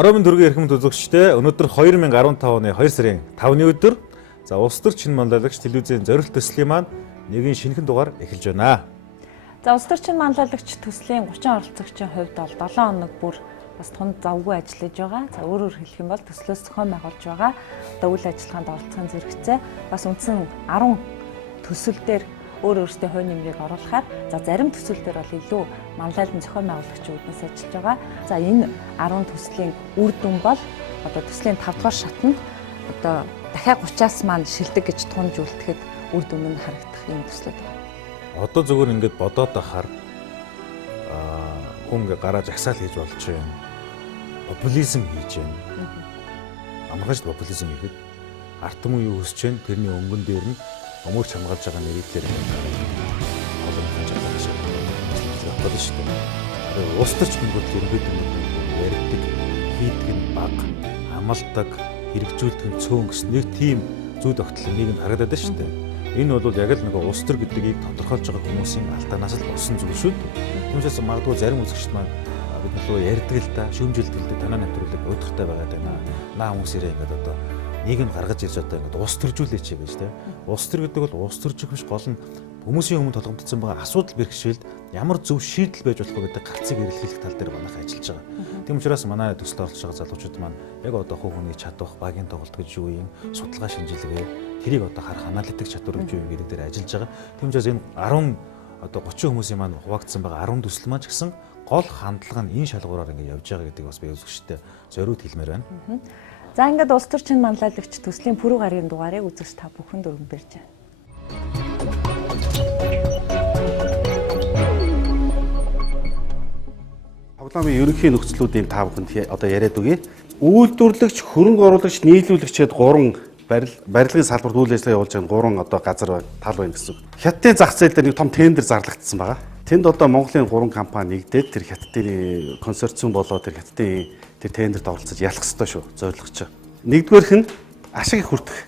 Оройн дөргийн эрхэм үзэгчдээ өнөөдөр 2015 оны 2 сарын 5-ны өдөр за улс төр чин манлайлагч телевизийн зорилт төслийн маань нэгэн шинэхэн дугаар эхэлж байна. За улс төр чин манлайлагч төслийн 30 оролцогчийн хувьд бол 7 хоног бүр бас тунд завгүй ажиллаж байгаа. За өөрөөр хэлэх юм бол төслөөс зохион байгуулж байгаа. Одоо үйл ажиллагаанд оролцохын зэрэгцээ бас үндсэн 10 төсөл дээр өөрөөсөө хувь нэмрийг оруулахаар за зарим төсөл дээр бол илүү манлайлан зохион байгуулагчийн үүднээс ажиллаж байгаа. За энэ 10 төслийн үр дүн бол одоо төслийн 5 дугаар шатнд одоо дахиад 30-аас маань шилдэг гэж тунж үлдэхэд үр дүн нь харагдах юм төслүүд байна. Одоо зөвхөн ингэж бодоод ахаар хүн ингээ гараад жагсаал хийж болж байна. Популизм хийж байна. Амаргаж популизм хийхэд арт түмэн юу хүсэж байна? Тэрний өнгөн дээр нь өмөрч хамгаалж байгаа нэрээр олон ханжаатай шиг байна шүү дээ. Улс төрч хүмүүст ерөнхийдөө ярьдаг, хийдэг нь бага, амлдаг, хэрэгжүүлдэг нь цөөн гэсэн нэг тийм зүй тогтол нийгэмд харагдаад байна шүү дээ. Энэ бол яг л нэг улс төр гэдгийг тодорхойлж байгаа хүмүүсийн алдаанаас л болсон зүйл шүү дээ. Түүнээс магадгүй зарим үзэгчд маань бид нөлөө ярьдаг л да, шүүмжилдэг л да, танаа нэвтрүүлэг өдөртэй байгаад байна. Наа хүмүүс ирээ ингээд одоо нийгэм гаргаж ирж одоо ингээд ус төржүүлээч гэж тийм. Ус төр гэдэг бол ус төржих биш гол нь хүмүүсийн өмнө толгомдсон байгаа асуудал бэрхшээлд ямар зөв шийдэл байж болох вэ гэдэг гарцыг эрэлхийлэх тал дээр манайх ажиллаж байгаа. Тийм учраас манай төсөлд оролцож байгаа залуучууд маань яг одоо хувь хүний чадвах, багийн тоглолт гэж юу юм, судалгаа шинжилгээ, тэрийг одоо харах аналитик чадвар гэж юу юм гэдэг дээр ажиллаж байгаа. Тийм учраас энэ 10 одоо 30 хүмүүсийн маань хуваагдсан байгаа 10 төсөл маань ч гэсэн гол хандлага нь энэ шалгуураар ингээд явж байгаа гэдгийг бас би үзэгчтэй зориуд хэлмээр байна. За ингээд улс төр чин манлайлагч төслийн пүрэв гарагийн дугаарыг үзэгч та бүхэнд өргөн барьж байна. Тоглоомын ерөнхий нөхцлүүдийн та бүхэнд одоо яриад үгэй. Үйлдвэрлэгч, хөрөнгө оруулагч, нийлүүлэгчэд 3 барилгын салбарт үйл ажиллагаа явуулж байгаа 3 одоо газар тал байна гэсэн. Хятадын зах зээл дээр нэг том тендер зарлагдсан байгаа. Тэнд одоо Монголын 3 компани нэгдээд тэр хятадын консорциум болоод тэр хятадын тэр тендерт оролцож ялах ёстой шүү. Зорилгоч. Нэгдүгээрх нь ашиг хүртэх.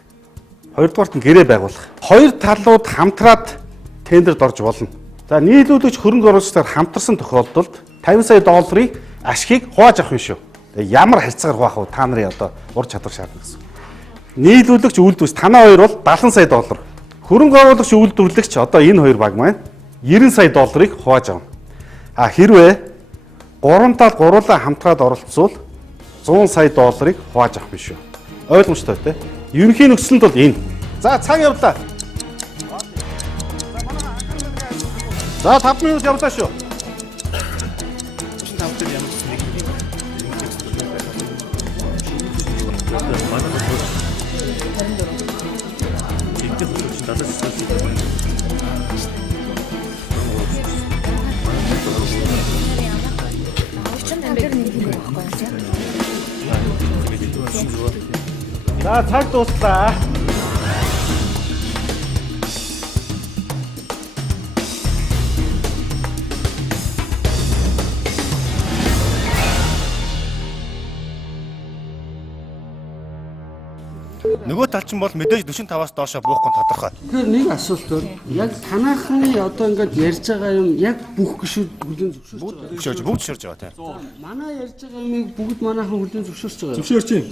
Хоёрдугаарт нь гэрээ байгуулах. Хоёр талууд хамтраад тендерт орж болно. За нийлүүлэгч хөрөнгө оруулагчдаар хамтарсан тохиолдолд 50 сая долларыг ашигыг хувааж авах юм шүү. Ямар харьцаагаар хуваах вэ? Та нарын одоо ур чадвар шаардна гэсэн. Нийлүүлэгч үйлдвэрлэгч танаа хоёр бол 70 сая доллар. Хөрөнгө оруулагч үйлдвэрлэгч одоо энэ хоёр баг маань 90 сая долларыг хувааж авна. Хэрвээ 3 тал гурлаа хамтраад оролцвол 100 сая долларыг хувааж авах юм шүү. Ойлгомжтой тий? Ерөнхий нөхцөлд бол энэ. За цаг явлаа. За 5 минут явлаа шүү. За цаг дуслаа. Нөгөө талчин бол мэдээж 45-аас доошо буухгүй тодорхой. Тэгэхээр нэг асуулт байна. Яг танаахны одоо ингээд ярьж байгаа юм яг бүх гişүүд хүлэн зөвшөөрч байгаа. Бүгд зөвшөөрч байгаа тийм. Манай ярьж байгаа юмыг бүгд манайхан хүлэн зөвшөөрч байгаа. Зөвшөөрч байна.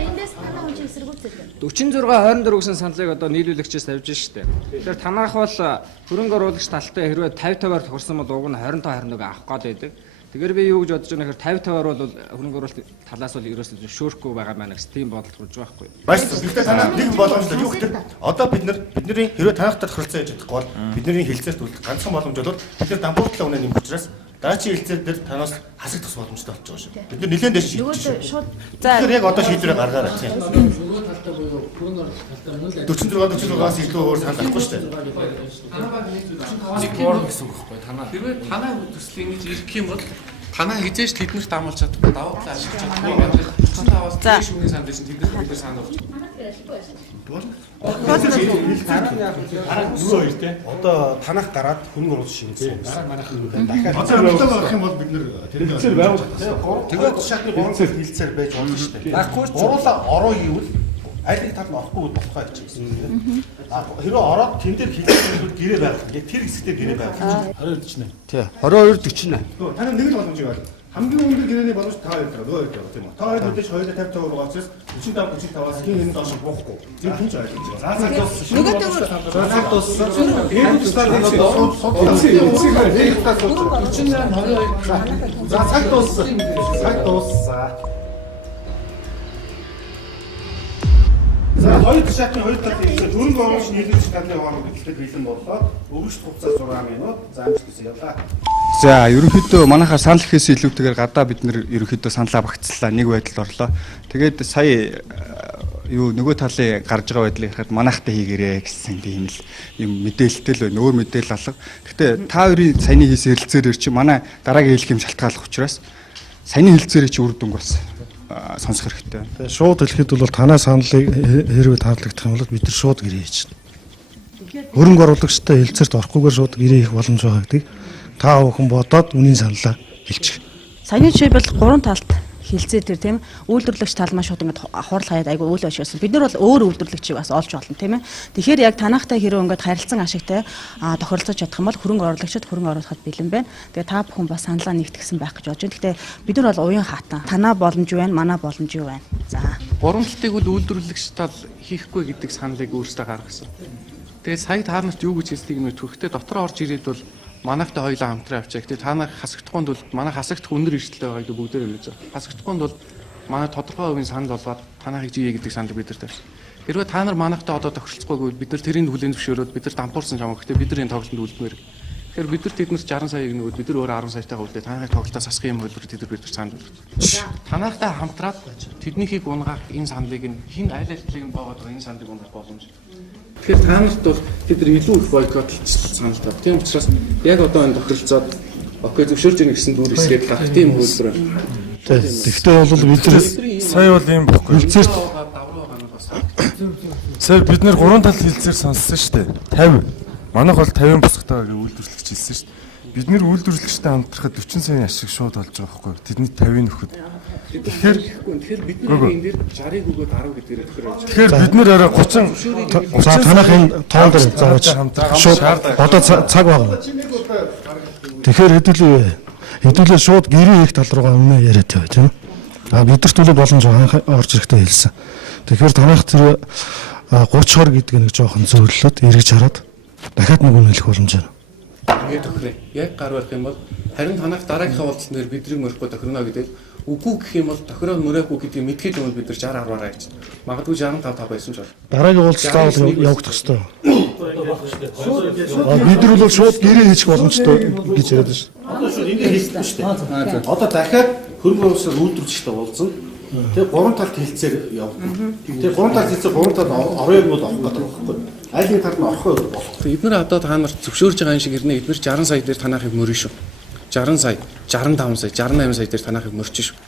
Эндээс танаа хүн эсэргүүцэл байна. 46-24 гэсэн саналыг одоо нийлүүлэгчээс тавьж штэ. Тэгэхээр танаах бол хөрөнгө оруулагч талтай хэрвээ 50-50-аар тохирсон бол уг нь 25-21 авах гээд байдаг. Тэгэхээр би юу гэж бодож байгаа нөхөр 50-50-аар бол хөрөнгө оруулалт талаас бол ерөөсөө зөвшөөрөхгүй байгаа маань гэсэн тийм бодол хүрж байгаа байхгүй. Маш зөвхөн танаа нэг боломжтой юу гэхээр одоо бидний хэрвээ танахтай тохиролцоо хийж чадахгүй бол бидний хилцээрт үлдэх ганцхан боломж бол бид нар дампууртлаа үнэ нэмэх учраас даачийн хилцээр дээр танаас хасах тус боломжтой болж байгаа шүү. Бид нар нэлээд дэш шийдэж шүү. Тэгэхээр яг одоо шийдвэрээ гаргаарай тийм. Нөгөө талтай буюу хөрөнгө оруулалт талтай мөн л 46-46-аас илүү өөр санал авахгүй шүү дээ. Танаа нэг форум гэсэн үг байхгүй. Танаа хэрвээ танаа төсөл ингэж ирэх юм бол танаа хизээш тэднэрт амлж чадахгүй давуу тал ашиглаж чадахгүй. Танаас дээш үний санд дэсэн тэднэр бүгд санд авч. Одоо танах гараад хөрөнгө оруулалт шинжилсэн. Дахиад авах юм бол бид нэр тэр байгуулах. Тэгээд шатны 3 сар хилцээр байж болно шүү дээ. Гуруула ороо гэвэл аль нэг тал нь орохгүй болохгүй гэсэн юм. Хэрвээ ороод тэн дээр хилцээр гэрээ байх. Яг тэр хэсэгтээ гэрээ байх. 22-48. Тий. 22-48. танаа нэг л боломжийг бол хамгийн өндөр гэрээний боломж та хоёр даа, нөгөө хоёр даа тийм үү? Та хоёр мэдээж 255 руу гацраас 45-45-аас хин хин доош буухгүй. Зөв хүн ч ойлгож байгаа. За цаг дууссан. За цаг дууссан. Энэ стартыг За цаг дууссан. Цаг дууссан. За хоёр шатны хоёр талын хэлсэн хөрөнгө оруулагч нийлүүлэгч талын хооронд бэлтгэл бэлэн боллоо. Өгөгчд хугацаа 6 минут. За амжилт явлаа. За ерөнхийдөө манайхаар санал ихэхээс илүүтэйгээр гадаа бид нэр ерөнхийдөө саналаа багцлаа, нэг байдалд орлоо. Тэгээд сая нөгөө талын гарч байгаа байдлыг харахад манайхтай хийгэрээ гэсэн тийм л юм мэдээлэлтэй л байна. Өөр мэдээлэл алга. Гэхдээ та хоёрын саяны хийсэн хэлэлцээрээр чи манай дараагийн хэлэх юм шалтгааллах учраас саяны хэлэлцээрээ чи үр дүнг бас сонсох хэрэгтэй. Тэгээ шууд хэлэхэд бол танай саналыг хэрвээ таалагдах юм бол бид нар шууд гэрээ хийж байна. Хөрөнгө оруулагчтай хэлцээрт орохгүйгээр шууд гэрээ хийх боломж байгаа гэдэг та бүхэн бодоод үнийн саналаа хэлчих. Саяны жишээлбэл 3 талд хилцээ төр тийм үйлдвэрлэгч тал маш шууд ингээд хурал хаяад айгүй үйл ашигласан. Бид нар бол өөр үйлдвэрлэгчийг бас олж болно тийм ээ. Тэгэхээр яг танахтай хэрэг ингээд харилцан ашигтай тохиролцож чадах юм бол хөрөнгө оруулагчид хөрөнгө оруулахад бэлэн байна. Тэгээ та бүхэн бас саналаа нэгтгэсэн байх гэж бодож байна. Гэхдээ бид нар бол уян хатан. Танаа боломж юу байна, манаа боломж юу байна. За. Гурван талтыг бол үйлдвэрлэгч тал хийхгүй гэдэг саналыг өөрсдөө гаргасан. Тэгээ сая та нарт юу гэж хэлснийг мэдвэхтэй дотор орж ирээд бол манайхтай хоёулаа хамтран авчаа. Гэтэ та нар хасагдахгүйд бол манай хасагдах өндөр эрсдэлтэй байгаа гэдэг бүгдээр хэлж байгаа. Хасагдахгүйд бол манай тодорхой хувийн санал болгоод танахыг жигээ гэдэг саналыг бид нар тавьсан. Хэрвээ та нар манайхтай одоо тохиролцохгүйг бид нар тэрийг хүлээн зөвшөөрөөд бид нар дампуурсан чамаа. Гэтэ бид нар энэ тоглолтод үлдмээр. Тэгэхээр бид нар тэднэрт 60 саяг нөгөөд бид нар өөр 10 саятайгаа үлдээ танахыг тоглолтоос асах юм хөлбөр тэд нар бид нар санал болгосон. Танахтай хамтраад тэднийхийг унгаах энэ саналыг хин айл алтлыг нь боогод байгаа энэ саналыг унгах боломж. Тэгэхээр та нарт бол бид нар илүү их бойкотлцсон санал тав. Тийм учраас яг одоо энэ тохиролцоод окей зөвшөөрж ирнэ гэсэн дүүр хэсгээд гарах тийм хөлбөр. Тэгвэл бол бид нар сая бол юм бохгүй. Хилцээрт сая бид нэр 3 тал хилцээр сонссон шүү дээ. 50. Манайх бол 50 босготойгоо гэж үйлдвэрлэгч хэлсэн шүү дээ. Бид нэр үйлдвэрлэгчтэй хамтрахад 40 саяын ашиг шууд олж байгаа байхгүй. Тэдний 50-ыг нөхөд. Тэгэхээр бид нэр энэ дээр 60-ыг өгөөд 10 гэдгээр тохирож. Тэгэхээр бид нэр арай 30 за танах энэ тоон дээр зааж шууд одоо цаг байгаа. Тэгэхээр хэдүүлээ шууд гэрээ хийх тал руугаа өмнө яриад байв тийм. Бидэрт бол боломж орж ирэхдээ хэлсэн. Тэгэхээр танах тэр 30 хор гэдэг нэг жоохон зөвлөлөд эргэж хараад дахиад нэг үнэлэх боломж байна. Тэгээд тохирё. Яг гар барих юм бол харин танах дараагийнхаа уулзалт нэр бидрийг мөрөхгүй тохирно гэдэг. Үгүй гэх юм бол тохироо мөрөөгүй гэдгийг мэдхэд юм бол бид нар 60-10-аар хайж. Магадгүй 65-5 байсан ч бол. Дараагийн уулзалт заавал явагдах ёстой. Бид нар бол шууд гэрээ хийчих боломжтой гэж яриад байна. Одоо шууд ингэ хэлсэн шүү дээ. Одоо дахиад хөрөнгө оруулагчтай үйлдвэрлэгчтэй уулзсан. Тэгээ 3 талд хэлцээр явагдана. Тэгээ 3 талд хэлцээр 3 талд оройг бол авах гэдэг байхгүй. Айлын талд нь орох болох. Эдгээр одоо та нар зөвшөөрж байгаа юм шиг ирнэ. Эдгээр 60 сая дээр танахыг мөрөн шүү. 60 сая, 65 сая, 68 сая дээр танахыг мөрчин шүү.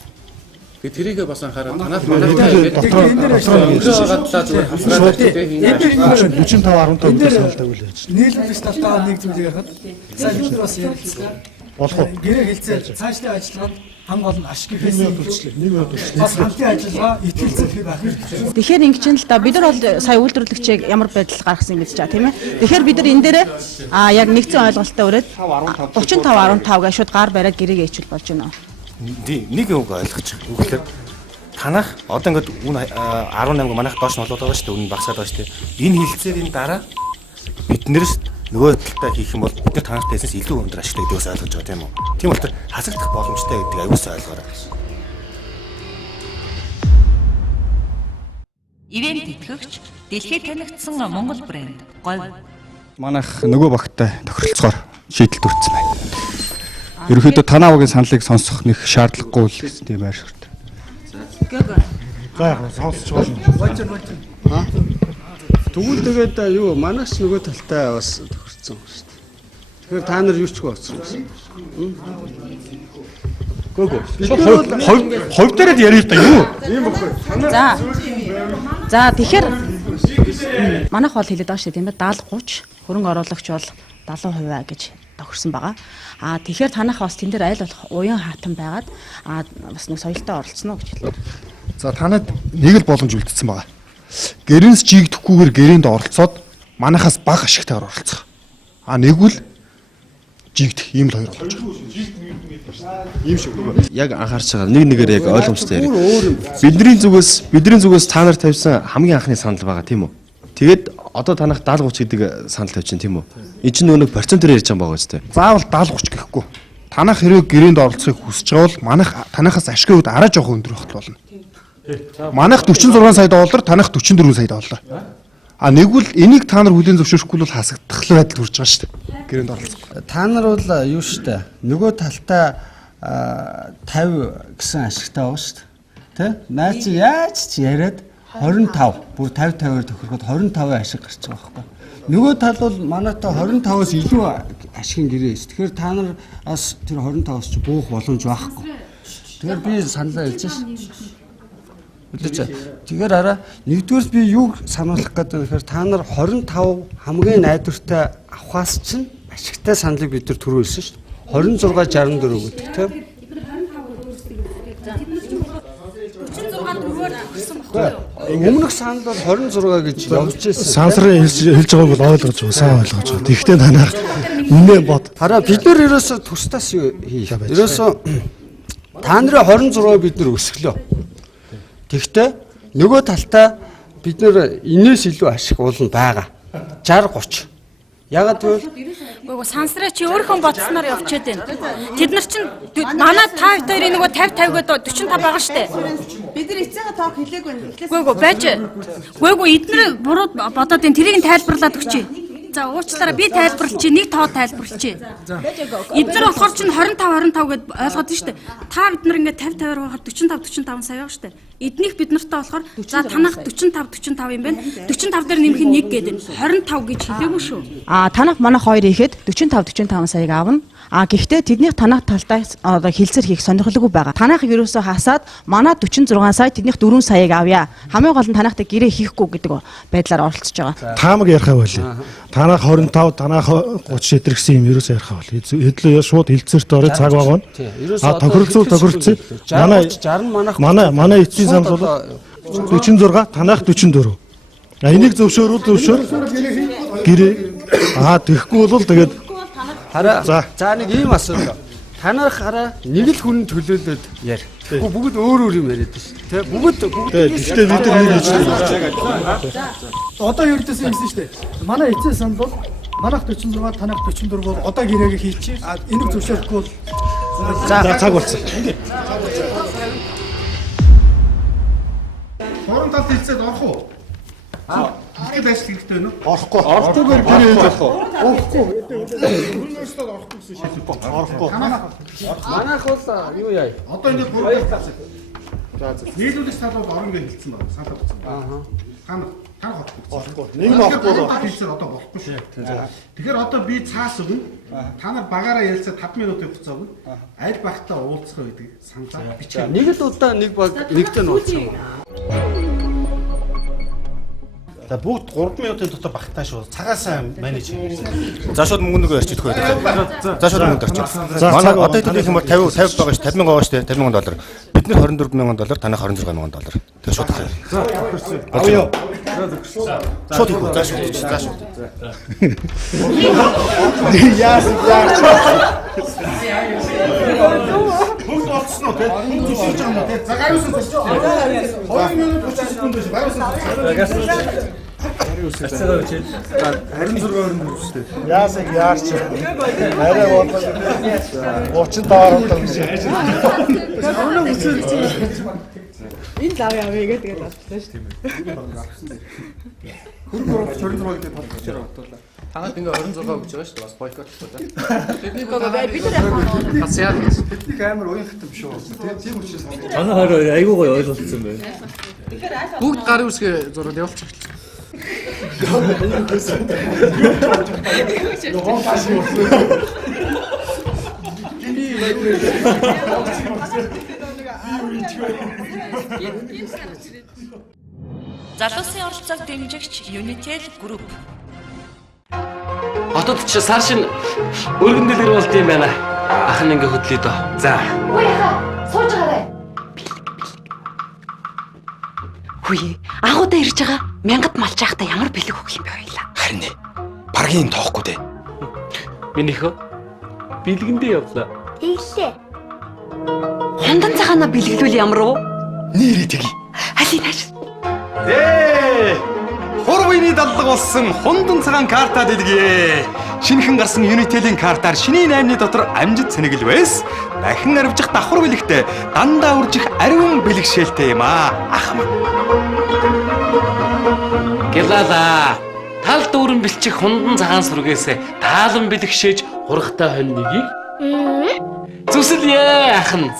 Тэгээ тэрийгээ бас анхаарал танах манайтай дотор гатлаа зүгээр хасраад тэгээ 45-15 гэж саналтай үйл яаж. Нийлүүлэгч талтаа нэг зүйл ярихад сайн бид бас ярилцсан. Болох уу? Гэрээ хэлцээ цаашдын ажиллагаанд ханг олон ашиг хэлцээ. Нэг удаа бас хамтын ажиллагаа итгэлцэл байх хэрэгтэй. Тэгэхээр ингэж л да бид нар бол сая үйлдвэрлэгчийг ямар байдал гаргасан юм гэж байгаа тийм ээ. Тэгэхээр бид нар энэ дээр яг нэгцэн ойлголттой өрөөд 35-15 гэж шууд гар бариад гэрээгээ хичүүл болж байна. Нэг үг ойлгочих. Үгээр танах одоо ингээд үн 18 манайх доош нь болоод байгаа шүү дээ. Үн багасаад байгаа шүү дээ. Энэ хилцээрийн дараа биднээс нөгөө талтай хийх юм бол бид нар танаас дэснээс илүү өндөр ашигтай гэдгээс ойлгож байгаа тийм үү? Тийм болохоор хасагдах боломжтой гэдэг аюулсаа ойлгоорой. Ивент тэтгэгч дэлхийд танигдсан Монгол брэнд Говь. Манайх нөгөө багтай тохиролцохоор шийдэл төрсэн байна. Ерөнхийдөө танаа багийн саналыг сонсох нэг шаардлагагүй л гэсэн тийм байр ширт. За яг сонсч болно. Тэгвэл тэгээд юу манайч нөгөө талтай бас тохирцсон шүү дээ. Тэгэхээр та нар юу ч болсон юм. Хойд дээрээ ярив та юу? Тийм баггүй. За тэгэхээр манайх бол хэлээд байгаа шүү дээ тийм ээ 70-30 хөрөнгө оруулагч бол 70% гэж тохирсон байгаа. Тэгэхээр танах бас тэн дээр айл болох уян хатан байгаад бас нэг соёлтой оролцсон уу гэж хэлээ. За танад нэг л боломж үлдсэн байгаа. Гэрэнс жигдэхгүйгээр гэрээнд оролцоод манайхаас бага ашигтайгаар оролцох. Нэгвэл жигдэх ийм л хоёр болж байгаа. Ийм шиг үгүй. Яг анхаарч байгаа нэг нэгээр яг ойлгомжтой яриг. Бидний зүгээс та нар тавьсан хамгийн анхны санал байгаа тийм үү? Тэгээд одоо танах 70-30 гэдэг санал тавьчихын тийм үү? Энд чинь нөгөө процентээр ярьж байгаа биз дээ. Заавал 70-30 гэхгүй. Танах хэрэг гэрээнд оролцохыг хүсэж байгаа бол манайх танахаас ашигын хувьд арай жоохон өндөр байх болно. Манайх 46 сая доллар, танах 44 сая доллар. А нэгвэл энийг та нар хүлээн зөвшөөрөхгүй бол хасагдах байдал хүрч байгаа шүү дээ. Гэрээнд оролцох. Та нар бол юу шүү дээ. Нөгөө талдаа 50 гэсэн ашигтай байгаа шүү дээ. Тэ? Наа чи яаж ч яриад 25 бүр 50-50-аар тохироход 25-ын ашиг гарч байгаа байхгүй. Нөгөө тал бол манайтай 25-аас илүү ашигын гэрээс. Тэгэхээр та нар бас тэр 25-аас ч буух боломж байхгүй. Тэгэхээр би саналаа хэлж ш. Тэгэхээр араа нэгдүгээр би юу сануулах гэдэг вэ гэхээр та нар 25 хамгийн найдвартай авахаас чинь ашигтай саналыг бид нар түрүү хэлсэн шүү дээ. 26-64 гэдэг тийм. Өмнөх санал бол 26 гэж явж байсан. Сансрын хэлж байгааг бол ойлгож байгаа, сайн ойлгож байгаа. Тэгэхдээ танах үнэ бод. Хараа бид нар ерөөсө тусдаас юу хийх вэ? Ерөөсө та нарын 26 бид нар өсгөлөө. Тэгэхдээ нөгөө талтаа бид нар энэс илүү ашиг уулна байгаа. 60-30. Ягаад гэвэл Гүг сансраа чи өөрийнхөө бодсноор явчихад байна. Тэд нар чинь манай та хоёрын нөгөө 50-50 гээд 45 байгаа штэ. Бид нар эцээгээ тоог хэлээгүй байна. Гүг байж. Гүг эдгээр буруу бодоод байна. Тэрийг тайлбарлаад өгчээ. За уучлаарай би тайлбарлчих. Нэг тоо тайлбарлчих. Эдгээр болохоор чинь 25-25 гээд ойлгоод байна штэ. Та бид нар ингээд 50-50-аар байхад 45-45 сая байгаа штэ. Эднийх бид нартай болохоор за танах 45-45 юм байна. 45 дээр нэмэх нь 1 гэдэг. 25 гэж хэлээгүй шүү. Танах манах хоёр ихэд 45-45 саяг аавна. Гэхдээ тэднийх танах талдаа одоо хилцэр хийх сонирхолгүй байгаа. Танах ерөөсөө хасаад манай 46 сая тэднийх 4 саяг авъя. Хамгийн гол нь танахтай гэрээ хийхгүй гэдэг байдлаар оролцож байгаа. Таамаг ярихаа байли. Танах 25, танах 30 шидэр гэсэн юм ерөөсөө ярихаа байли. Хэдлээ шууд хилцэрт орой цаг байгаа нь. Тохиролцоо. Манай эцсийн санал бол 46, танах 44. Энийг зөвшөөр гэрээ тэгэхгүй бол тэгээд хараа за нэг ийм асуудал. Танах хараа нэг л хүн төлөөлөд яар. Тэгэхгүй бүгд өөр юм яриад байна шүү. Тэ бүгд гэхдээ бид нар нэг хийж байна. Одоо ердөөс юмсэн шүү дээ. Манай эцэг санал бол манайх 46, танах 44 бол одоо гэрээгээ хийчих. Энийг зөвшөөрөхгүй бол за цаг болсон. Хорон тал хэлцээд орох уу? Ихэд ажил хэрэгтэй байна уу? Орохгүй. Орохгүйгээр гэрээ хийж явах уу? Орохгүй. Өөрөөсөө орохгүй гэсэн шийдэл. Орохгүй. манайх бол юу яа? Одоо ингэ хоёр тал. За. Нийлүүлэх тал бол орно гэж хэлсэн байна. Санал болсон. Тань орохгүй. Нэг нь орохгүй бол хэлсээр одоо болохгүй шээ. Тэгэхээр одоо би цаас өгнө. Та нар багаараа ярилцаад 5 минутын хугацаа өгнө. Аль багтаа уулзах вэ гэдэг саналаа бичээ. Нэг л удаа нэг баг нэгдэн уулзах юм. За бүгд 3 минутын дотор багтаа шүү. Цагаасаа менеж хийх. За шууд мөнгө өрчих өгөх байдаг. За шууд мөнгө өрчих. Манай одоо хэд их юм бол 50 байгаа шүү. 50 мянган байгаа шүү. 50 мянган доллар. Бид нар 24 мянган доллар, танах 26 мянган доллар. Тэгээ шууд авъя. Авъя. Шууд их. За шууд. Яас. Бүгд болцсон уу те? Бүгд шийдэж байгаа юм те. За гариусан тест. 2 минут 30 секунд биш. Гариусан. харин 6 өрнө шүү дээ. Яасыг яарч. Арай бодлоо. 30 доор удаа гэж. Энэ лав явъя гэдэг болчихлоо шүү дээ. Хүн гурав 26 гэдэг толгочоор бодвол танад ингээ 26 өгч байгаа шүү дээ бас бойкот болоо. Тэдний бид нар бас яа гэсэн. Тэдний амар уян хатан биш үү? Тийм учраас танаа хоёр айгуу гоё ойлголцсон байна. Бүгд гарын үсгээ зураг явуулчих. Залуусын оролцоог дэмжигч Unitel Group. Хотод ч сар шин өргөн дэлгэр болд юм байна. Ах нь ингээ хөдлөе дөө. За. Үгүй яха, сууж гараа. Хүй, агуудаа ирж байгаа. Мянгад малчаахта ямар бэлэг өгөх юм бэ хоёлаа. Харин ээ. Баргийн тоохгүй дээ. Минийхөө бэлгэндээ явлаа. Хийлээ. Хондан цагаана бэлгэлвэл ямар уу? Нэрээ тгий. Алинаш. Хурвыны даллаг болсон хундан цагаан картаа дэлгэе. Шинэхэн гарсан Unitel-ийн картаар шинийн 8-ны дотор амжид цэнэгэл байс. Дахин арвжих давхар бэлэгтэй дандаа үржих ариун бэлэгшээлтэй юм аа. Ах маань. Гэлала. Тал дүүрэн бэлчих хундан цагаан сүргээс таалан бэлэгшээж хургтай хонь нэгийг зүсэлье ахын.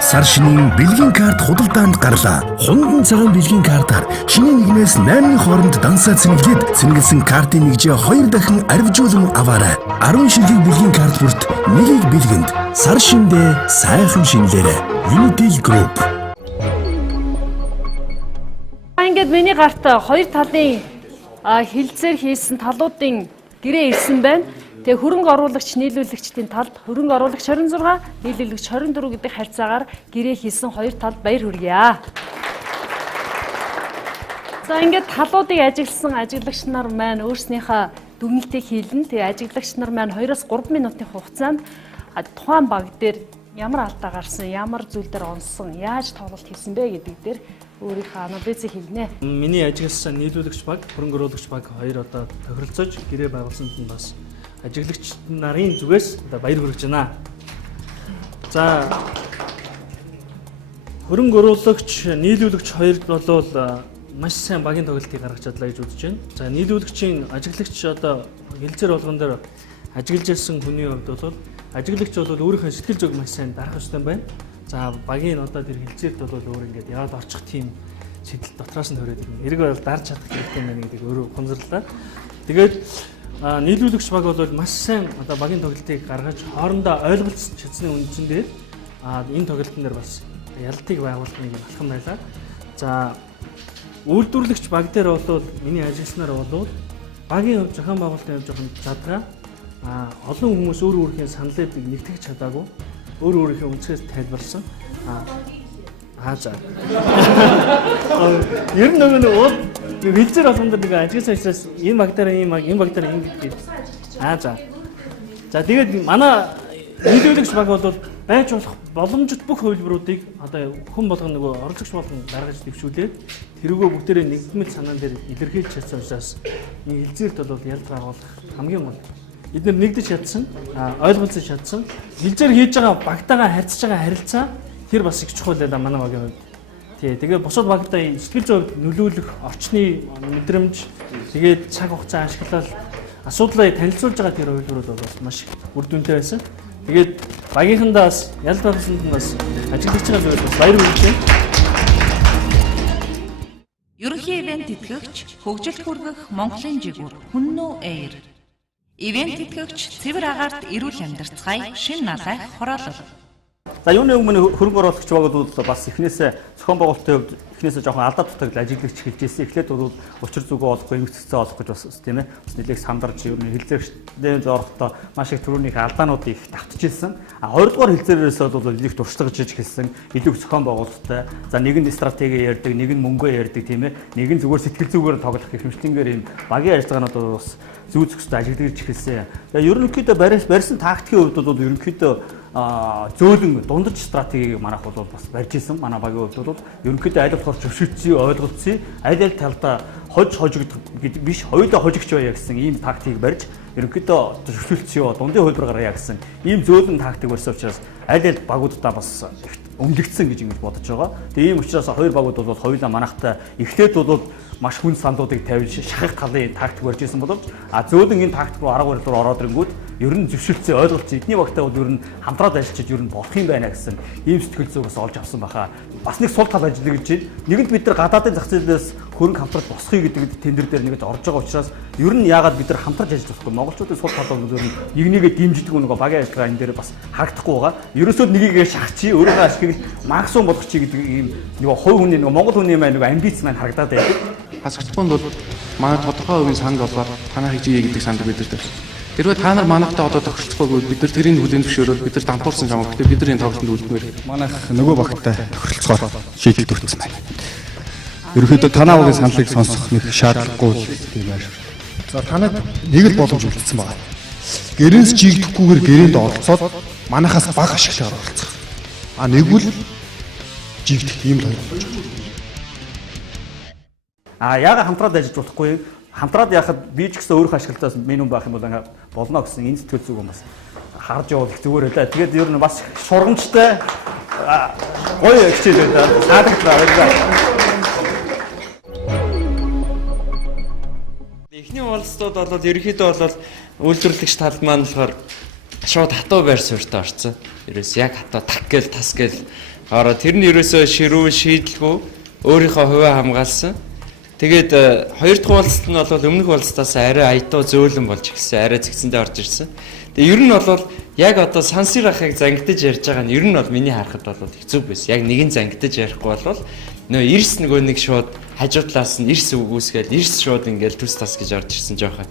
Сар шинийн бэлгийн карт худалдаанд гарлаа. Хундан цагаан бэлгийн картаар шинийн 1-ээс 8-ны хооронд дансаа цэнгэлгээд цэнгэлсэн картын нэгжээ 2 дахин арвижуулан аваарай. 10 ширхэг бэлгийн карт бүрт нэгийг бэлгэнд. Сар шиндээ сайхан шинлээрэ. Unitel Group. Ингээд миний гарт 2 талын хилцээр хийсэн талуудын гэрээ ирсэн байна. Тэгээ хөрөнгө оруулагч нийлүүлэгчдийн талд хөрөнгө оруулагч 26, нийлүүлэгч 24 гэдэг харьцаагаар гэрээ хийсэн 2 талд баяр хүргье. За ингээд талуудыг ажигласан ажиглагч нар маань өөрснийхөө дүгнэлтийг хийлэн. Тэгээ ажиглагч нар маань 2-3 минутын хугацаанд тухайн баг дээр ямар алдаа гарсан, ямар зүйл дээр онсон, яаж тоглолт хийсэн бэ гэдэг дээр өөрийнхөө анализыг хийгнэ. Миний ажигласан нийлүүлэгч баг, хөрөнгө оруулагч баг 2 одоо тохиролцож гэрээ байгуулсанд нь бас ажиглагч нарын зүгээс баяр хүргэж байна. За хөрөнгө оруулагч, нийлүүлэгч хоёрд бол маш сайн багийн тоглолтыг гаргаж чадлаа гэж үзэж байна. За нийлүүлэгчийн ажиглагч одоо хилцээр болгон дээр ажиглаж ирсэн хүний хувьд бол ажиглагч бол өөрийнхөө сэтгэл зүг маш сайн дарах ёстой байна. За багийн одоо тэр хилцээрд бол өөр ингээд яваад орчих тийм сэтэл дотроос нь төрөөд ирнэ. Эрэг бол дарж чадах хэрэгтэй байна гэдэг өөрөө хонзорлоо. Тэгээд нийлүүлэгч баг бол маш сайн одоо багийн тоглолтыг гаргаж хоорондоо ойлголцсон чадсны үндсэн дээр энэ тоглолтын дээр бас ялтыг байгуулах нэг алхам байлаа. За үйлдвэрлэгч баг дээр бол миний ажилласнаар бол багийн хувьд зохион байгуулалтын хувьд жоохон задгаа олон хүмүүс өөр өөрхийн саналыг нэгтгэж чадаагүй өөр өөрийнхөө үнцгээс тайлбарласан. За. Ер нь нөгөө хилцээр болгонд нэг ажигласан учраас энэ баг дээр ийм баг, энэ баг дээр ийм гэдэг. За. За тэгээд манай нийлүүлэгч баг бол байж болох боломжит бүх хувилбаруудыг одоо хүн болгоно нөгөө оролцогч болгон гаргаж дэвшүүлээд тэрүүгөө бүгдээрээ нэгдмэл санаан дээр илэрхийлж чадсан учраас энэ хилцээрт бол ялд байгуулах хамгийн гол. Эдгээр нэгдэж чадсан, ойлголцож чадсан, хилцээр хийж байгаа багтаагаа харьцаж байгаа харилцаа тэр бас их чухал байлаа манай багийн хувьд. Тэгээд бусад багтаа сэтгэл зүйд нөлөөлөх орчны мэдрэмж, тэгээд цаг хугацаа ашиглал асуудлыг танилцуулж байгаа тэр хувилбарууд бол бас маш үр дүнтэй байсан. Тэгээд багийнхандаа бас ялд байгуулсанд нь бас ажиглаж байгаа зүйл бас баяр хүргэе. Ерөнхий ивент тэтгэгч, хөгжилд хүргэх Монголын жигүүр Хүннүү Эйр. Ивент тэтгэгч Цэвэр агаарт эрүүл амьдарцгаая шин налай хороолол. За юуны өмнө хөрөнгө оруулагч баг бол бас эхнээсээ зохион байгуулалтын хувьд эхнээсээ жоохон алдаа дутагдал ажиглагч хэлж ирсэн. Эхлээд бол учир зүгөө олохгүй эмгэгцээ олох гэж бас тийм ээ. Бас нэлээд самдарч ер нь хилцээрчдээ зорохдоо маш их төрөний алдаануудыг их давтчихсан. Хоёрдугаар хилцээрээс бол их туршлагаж хэлсэн. Илүү зохион байгуулалттай. За нэг нь стратеги ярьдаг, нэг нь мөнгөө ярьдаг тийм ээ. Нэг нь зүгээр сэтгэл зүгээр тоглох гэх хэмжлэнгээр юм багийн ажиллагаанууд бас зүү зөксөд ажиглагч хэлсэн. Тэгээ ерөнхийдөө барьсан тактикийн хувьд бол ерөнхийдөө зөөлөн дундаж стратегийг манайх бол бас барьж исэн. Манай багийн хувьд бол ерөнхийдөө аль болохоор зөвшөөрсөн, ойлголцсон, аль талдаа хожигдох биш, хоёулаа хожигч байя гэсэн ийм тактикийг барьж ерөнхийдөө зөвшөөрсөн, дундын хөлбөр гаргая гэсэн ийм зөөлөн тактик барьсан учраас аль багуудаа бас өмлөгдсөн гэж ингэж бодож байгаа. Тэгээ ийм учраас хоёр багууд бол хоёулаа манайхтай эхлээд бол маш хүн сандуудыг тавьж шахах талын тактик барьж исэн боловч зөөлөн энэ тактик руу арга барил руу ороод ирэнгүүт ер нь зөвшөөрсөн ойлголцсон эдний багтаа бол ер нь хамтраад ажиллаж ер нь болох юм байна гэсэн ийм сэтгэл зүг бас олж авсан баха. Бас нэг сул тал ажиллаж гэж байна. Нэгэнт бид нар гадаадын зах зээлээс хөрөнгө хамтралт босхыг гэдэг тендер дээр нэгэж орж байгаа учраас ер нь яагаад бид нар хамтарч ажиллаж болохгүй монголчуудын сул тал бол ер нь нэгнийгээ дэмждэг нөгөө багийн ажиллагаа энэ дээр бас харагдахгүй байгаа. Ерөөсөө нэгийгээ шахчих, өөрийнхөө ашигыг максимум болгох чи гэдэг ийм нөгөө хувь хүний нөгөө монгол хүний маань нөгөө амбиц маань харагдаад байдаг. Хасагтгонд бол манай тодорхой хувийн санд болоод танаа хийж ие гэдэг санд бид нар тавьсан. Тэрвээ та нар манайхтай одоо тохиролцохгүйг бид нар тэрийг хүлээн зөвшөөрөл бид нар дампуурсан юм. Гэхдээ бид нар энэ тоглолтод үлдмээр. Манайх нөгөө багтаа тохиролцохоор шийдэл төрсэн байна. Ерөнхийдөө танаа уугийн саналыг сонсох нэг шаардлагагүй тийм байна. За танад нэг л боломж үлдсэн байна. гэрээс жигдэхгүйгээр гэрээнд олцоод манахаас бага ашиглаад оролцох. Нэгвэл жигдэх юм л хоёр болж байна. Яагаад хамтраад ажиллаж болохгүй юм? Хамтраад яхад би ч гэсэн өөрөө ашиглалтаас минимум байх юм бол ингээ болно гэсэн энэ сэтгэл зүг юм бас харж явах зүгээр байлаа. Тэгээд ер нь бас шургамжтай гоё хичээл байлаа. Таалагдлаа байлаа. Эхний уулзалтууд бол ерөнхийдөө бол үйлдвэрлэгч тал маань болохоор шууд хатуу байр суурьтай орсон. Ерөөс яг хатуу так гэл тас гэл ороо тэр нь ерөөсөө ширүү шийдэлгүй өөрийнхөө хувиа хамгаалсан. Тэгээд хоёр дахь уулзалт нь бол өмнөх уулзалтаас арай аятуу зөөлөн болж ирсэн, арай зэгцэндээ орж ирсэн. Тэгээд ер нь бол яг одоо сансир ахыг зангидаж ярьж байгаа нь ер нь бол миний харахад бол хэцүү байсан. Яг нэгэн зангидаж ярихгүй бол нөө эрс нөгөө нэг шууд хажуу талаас нь эрс үгүйсгээл эрс шууд ингээл төс тас гэж орж ирсэн жоохон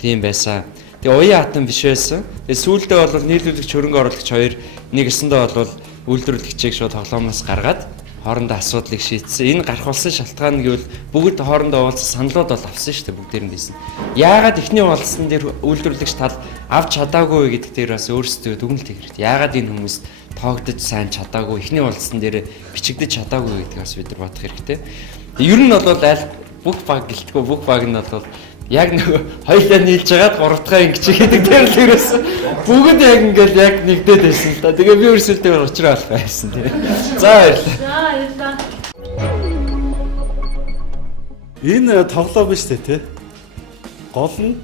тийм байсан. Тэгээ уян хатан биш байсан. Тэгээ сүүлдээ бол нийлүүлэгч хөрөнгө оруулагч хоёр нэг өсөндөө бол үйлдвэрлэгчийг шууд тоглоомоос гаргаад хоорондоо асуудлыг шийдсэн. Энэ гарах болсон шалтгаан нь гэвэл бүгд хоорондоо уулзсан саналууд бол авсан шүү дээ бүгдээрнээс нь. Яагаад эхний уулзсан дээр үйлдвэрлэгч тал авч чадаагүй гэдэг дээр бас өөрсдөө дүгнэлт хийх хэрэгтэй. Яагаад энэ хүмүүс тоогдож сайн чадаагүй, эхний уулзсан дээр бичигдэж чадаагүй гэдгийг бас бид нар бодох хэрэгтэй. Ер нь бол аль бүх баг гэлтгүй бүх баг нь бол яг нэг хоёулаа нийлж байгаад гурав дахь ингэж хийдэг дээр л ерөөсөн бүгд яг ингээл яг нэгдээд байсан л да. Тэгээ би өрсөлдөө уучраа болох байсан тийм. За баярлалаа. Энэ тоглоом биш те. Гол нь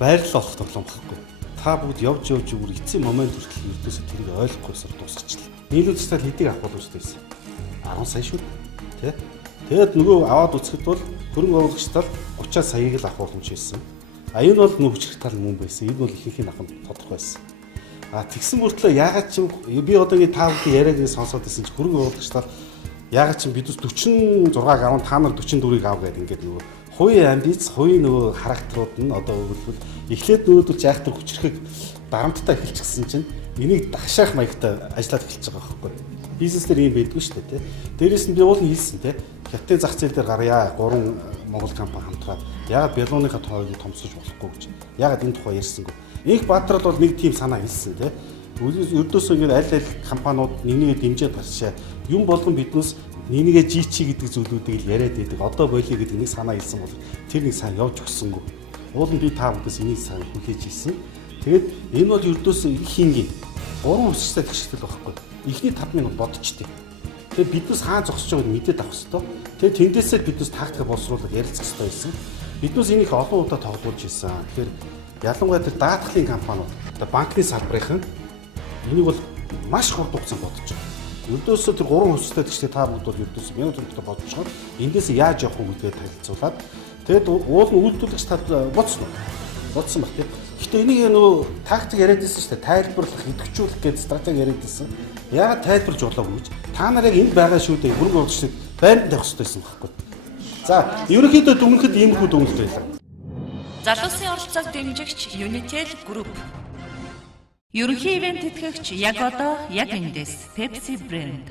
байрлал олох тоглоом байхгүй. Та бүгд явж бүр эцсийн момент хүртэл ердөөсөө тэрийг ойлгохгүйсээр дуусгачлаа. Нийлүүлэгчтэй хэдийг авах боломжтой байсан. 10 сая шүү дээ. Тэгээд нөгөө аваад үзэхэд бол хөрөнгө оруулагчдаа 30 саяыг л авах боломж байсан. Энэ бол нөх хүчрэх тал мөн байсан. Энэ бол ихэнх нь ахын тодорхой байсан. Тэгсэн мөртлөө ягаад ч би одоо ингэ та бүхэн яриаг сонсоод байсан чи хөрөнгө оруулагчдаа ягаад ч бид 46-г аван та нар 44-ийг ав гэдэг ингээд нөгөө хувийн амбиц, хувийн нөгөө характерууд нь одоо өгвөл эхлээд нөөдөл жаахтар хүчрэхийг дарамттай эхэлчихсэн чинь энийг дагшаах маягтай ажиллаад эхэлж байгаа байхгүй. Бизнес дээр юм байдгүй шүү дээ. Дээрээс нь би уул нь хэлсэн те. Хятадын зах зээл дээр гарьяа 3 Монгол компани хамтраад ягаад Беллоныхаа тооёрыг томсож болохгүй гэж. Ягаад энэ тухай ярьсангүй. Инх Баатард бол нэг тийм санаа хэлсэн те. Ердөөсөө ингэ аль компаниуд нэгнийгээ дэмжиж гарчаа. Юм болгон биднээс нэгнийгээ жичи гэдэг зүйлүүдийг л яриад байдаг. Одоо болиё гэдэг нэг санаа хэлсэн бол тэр нэг сайн явж өгсөнгүй. Уул нь би та бүдээс энийг сайн хүлээж хэлсэн. Тэгээд энэ бол ердөөсөө их хингийн 3 өсөлттэй тэгшгэлтэй байхгүй. Эхний 5 минут бодчихдээ. Тэгээд биднээс хаан зогсож байгааг мэдээд авах хэрэгтэй. Тэгээд тэндээсээ биднээс тактик боловсруулаад ярилцах хэрэгтэй байсан. Биднээс энийг олон удаа тоглуулж ирсэн. Тэгэхээр ялангуяа тэр даатгалын компаниуд, банкны салбарын энийг бол маш хурд хугацаанд бодож байгаа. Ердөөсөө тэр 3 өсөлттэй тэгшгэлтэй та бүгд бол ердөөсөө минут хүртэл бодож байгаа. Эндээс яаж явах вэ гэдгээ танилцуулаад тэгээд уул нь үйлдвэрлэгч тал бодсон баг тийм. Гэтэ энийг нөгөө тактик яриад байсан шүү дээ. Тайлбарлах, идэвхжүүлэх гэдэг стратеги яриад байсан. Яагаад тайлбарж болоогүй гэж? Та нар яг энд байгаа шүү дээ. Хөрөнгө оруулагчдыг байранд тавих хэрэгтэй байсан байхгүй. За, ерөнхийдөө дүнхэд иймэрхүү дүнэлт байлаа. Залуусын оролцоог дэмжигч Unitel Group. Ерөнхий ивент тэтгэгч яг одоо яг эндээс Pepsi брэнд.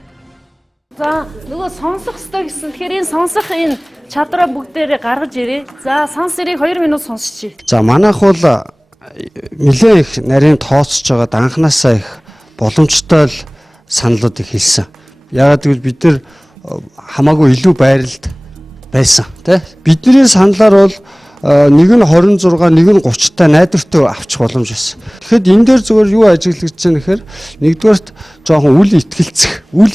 За нөгөө сонсох ёстой гэсэн. Тэгэхээр энэ сонсох энэ чадраа бүгдээрээ гаргаж ирээ. За сансэрийг 2 минут сонсчихъя. За манайх бол нэлээд их нарийн тооцож байгаад анханасаа их боломжтой л саналуудыг хэлсэн. Яагаад гэвэл бид нар хамаагүй илүү байралд байсан тий. Бидний саналаар бол нэг нь 26, нэг нь 30-та найдвартай авчих боломж байсан. Тэгэхэд энэ дээр зөвхөн юу ажиглаж байгаа нэхэр нэгдүгээрт жоохон үл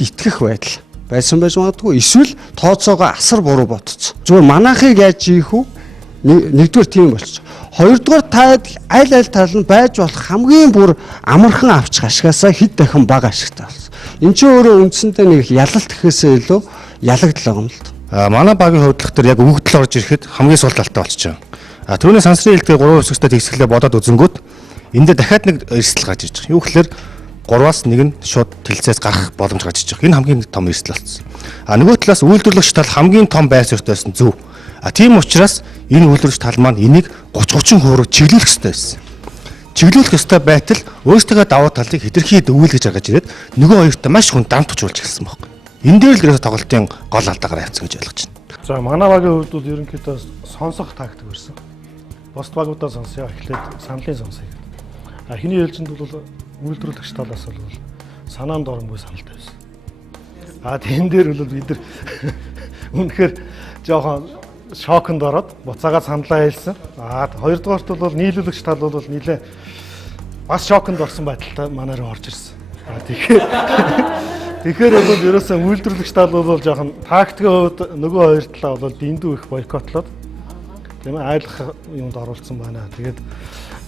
итгэх байдал байсан байж магадгүй. Эсвэл тооцоогоо асар буруу бодсон. Зөвхөн манайхыг яаж хийх вэ? Нэгдүгээр тийм болчих. Хоёрдугаар та аль тал нь байж болох хамгийн бүр амархан авчих ашгаасаа хэд дахин бага ашигтай болсон. Энд чинь өөрөө үндсэндээ нэг ялалт гэхээсээ илүү ялагдал байгаа юм л. Манай багийн хөдлөх төр яг өгөгдөл орж ирэхэд хамгийн сул талтай болчихсон. Түүний сансрын хэлтгээ 3 өсөлтөд тэгсгэлээ бодоод үзэнгүүт эндээ дахиад нэг эрсдэл гарч ирж байгаа. Юу гэхээр 3-аас 1 нь шууд тэлцээс гарах боломж гарч ирж байгаа. Энэ хамгийн том эрсдэл болсон. Нөгөө талаас үйлдвэрлэгч тал хамгийн том байр суурьтай байсан зөв. Тийм учраас энэ үйлдвэрлэгч тал маань энийг 30-30% чиглүүлэх ёстой байсан. Чиглүүлэх ёстой байтал өөрсдөө давуу талыг хэтэрхий өвүүлгэж гаргаж ирээд нөгөө хоёртой маш хүн дамт тушуулж эхэлсэн байна. Энэ дээр л ерөөсө тоглолтын гол алдаагаар явцсан гэж ойлгож байна. За манай багийн хувьд бол ерөнхийдөө сонсох тактик байсан. Бос багуудаа сонсё эхлээд саналын сонсё. Эхний ээлжинд бол үйлдвэрлэгч талаас бол санаанд оромгүй саналтай байсан. Тэн дээр бол бид нар үнэхээр жоохон шоконд ороод буцаага саналаа хэлсэн. Хоёрдугаарт бол нийлүүлэгч тал бол нэлээ бас шоконд орсон байдалтай манай руу орж ирсэн. Тэгэхээр бол ерөөсөө үйлдвэрлэгч тал бол жоохон тактикийн хувьд нөгөө хоёр талаа бол дэндүү их бойкотлоод тийм ээ айлах юмд оруулсан байна. Тэгээд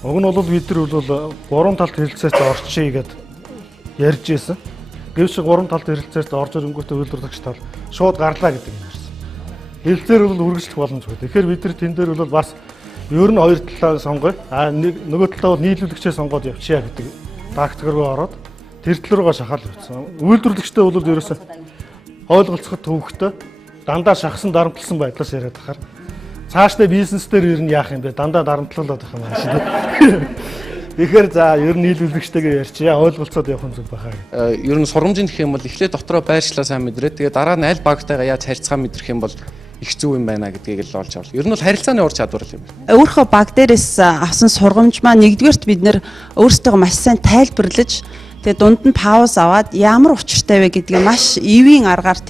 уг нь бол бид нар бол гурван талт хэлэлцээрт орчие гэд ярьж ирсэн. Гэвч гурван талт хэлэлцээрт орж ирэнгүүтээ үйлдвэрлэгч тал шууд гарлаа гэдэг юм ярьсан. Хэлэлцээр бол үргэлжлэх боломжгүй. Тэгэхээр бид нар тэн дээр бол бас ер нь хоёр талаа сонгоё. Нөгөө талаа бол нийлүүлэгчээ сонгоод явчихъя гэдэг тактик руу ороод тэр тал руугаа шахаад явцсан. Үйлдвэрлэгчтэй бол ерөөсөө ойлголцоход төвөгтэй дандаа шахсан дарамтлсан байдлаас яриад тахаар цаашдаа бизнес дээр ер нь яах юм бэ? Дандаа дарамтлуулаад байх юм байна шүү дээ. Тэгэхээр за ер нь нийлүүлэгчтэйгээ ярьчия ойлголцоод явах нь зүг бахаа. Ер нь сургамжинд гэх юм бол эхлээд дотроо байршлаа сайн мэдрээ. Тэгээ дараа нь аль багтайгаа яаж харьцаа мэдрэх юм бол их зөв юм байна гэдгийг л олж авлаа. Ер нь бол харилцааны ур чадвар юм байна. Өөрийнхөө баг дээрээс авсан сургамж маань нэгдүгээрт бид нэр өөрсдөө маш сайн тайлбарлаж тэгээ дунд нь пауз аваад ямар учиртай вэ гэдгийг маш эвийн аргаар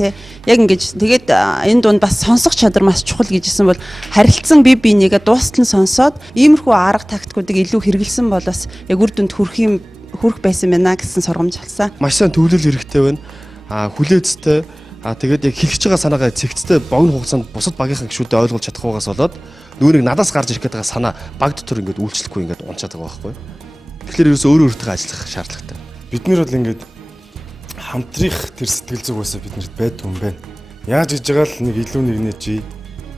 яг ингэж тэгээд энэ дунд бас сонсох чадвар маш чухал гэжсэн бол харилцсан бие бинийгээ дуустал нь сонсоод иймэрхүү арга тактикуудыг илүү хэрэгэлсэн бол бас яг үр дүнд хүрэх байсан байна гэсэн сургамж авсан. Маш сайн төвлөл хэрэгтэй байна. Хүлээцтэй тэгээд яг хэлж байгаа санаагаа цэгцтэй богино хугацаанд бусад багийнхан гишүүдэд ойлгуулж чадах байгаас болоод нүунийг надаас гарч ирэх гэдэг санаа баг дотор ингээд үйлчлэхгүй ингээд унчаад байгаа байхгүй. Тэгэхээр ерөөсөө өөрөө өөртөө ажиллах шаардлагатай. Бид нар бол ингээд хамтрих тэр сэтгэл зүг байсаа биднэрт байдгүй юм байна. Яаж хийж байгаа л нэг илүү нэгнээ чи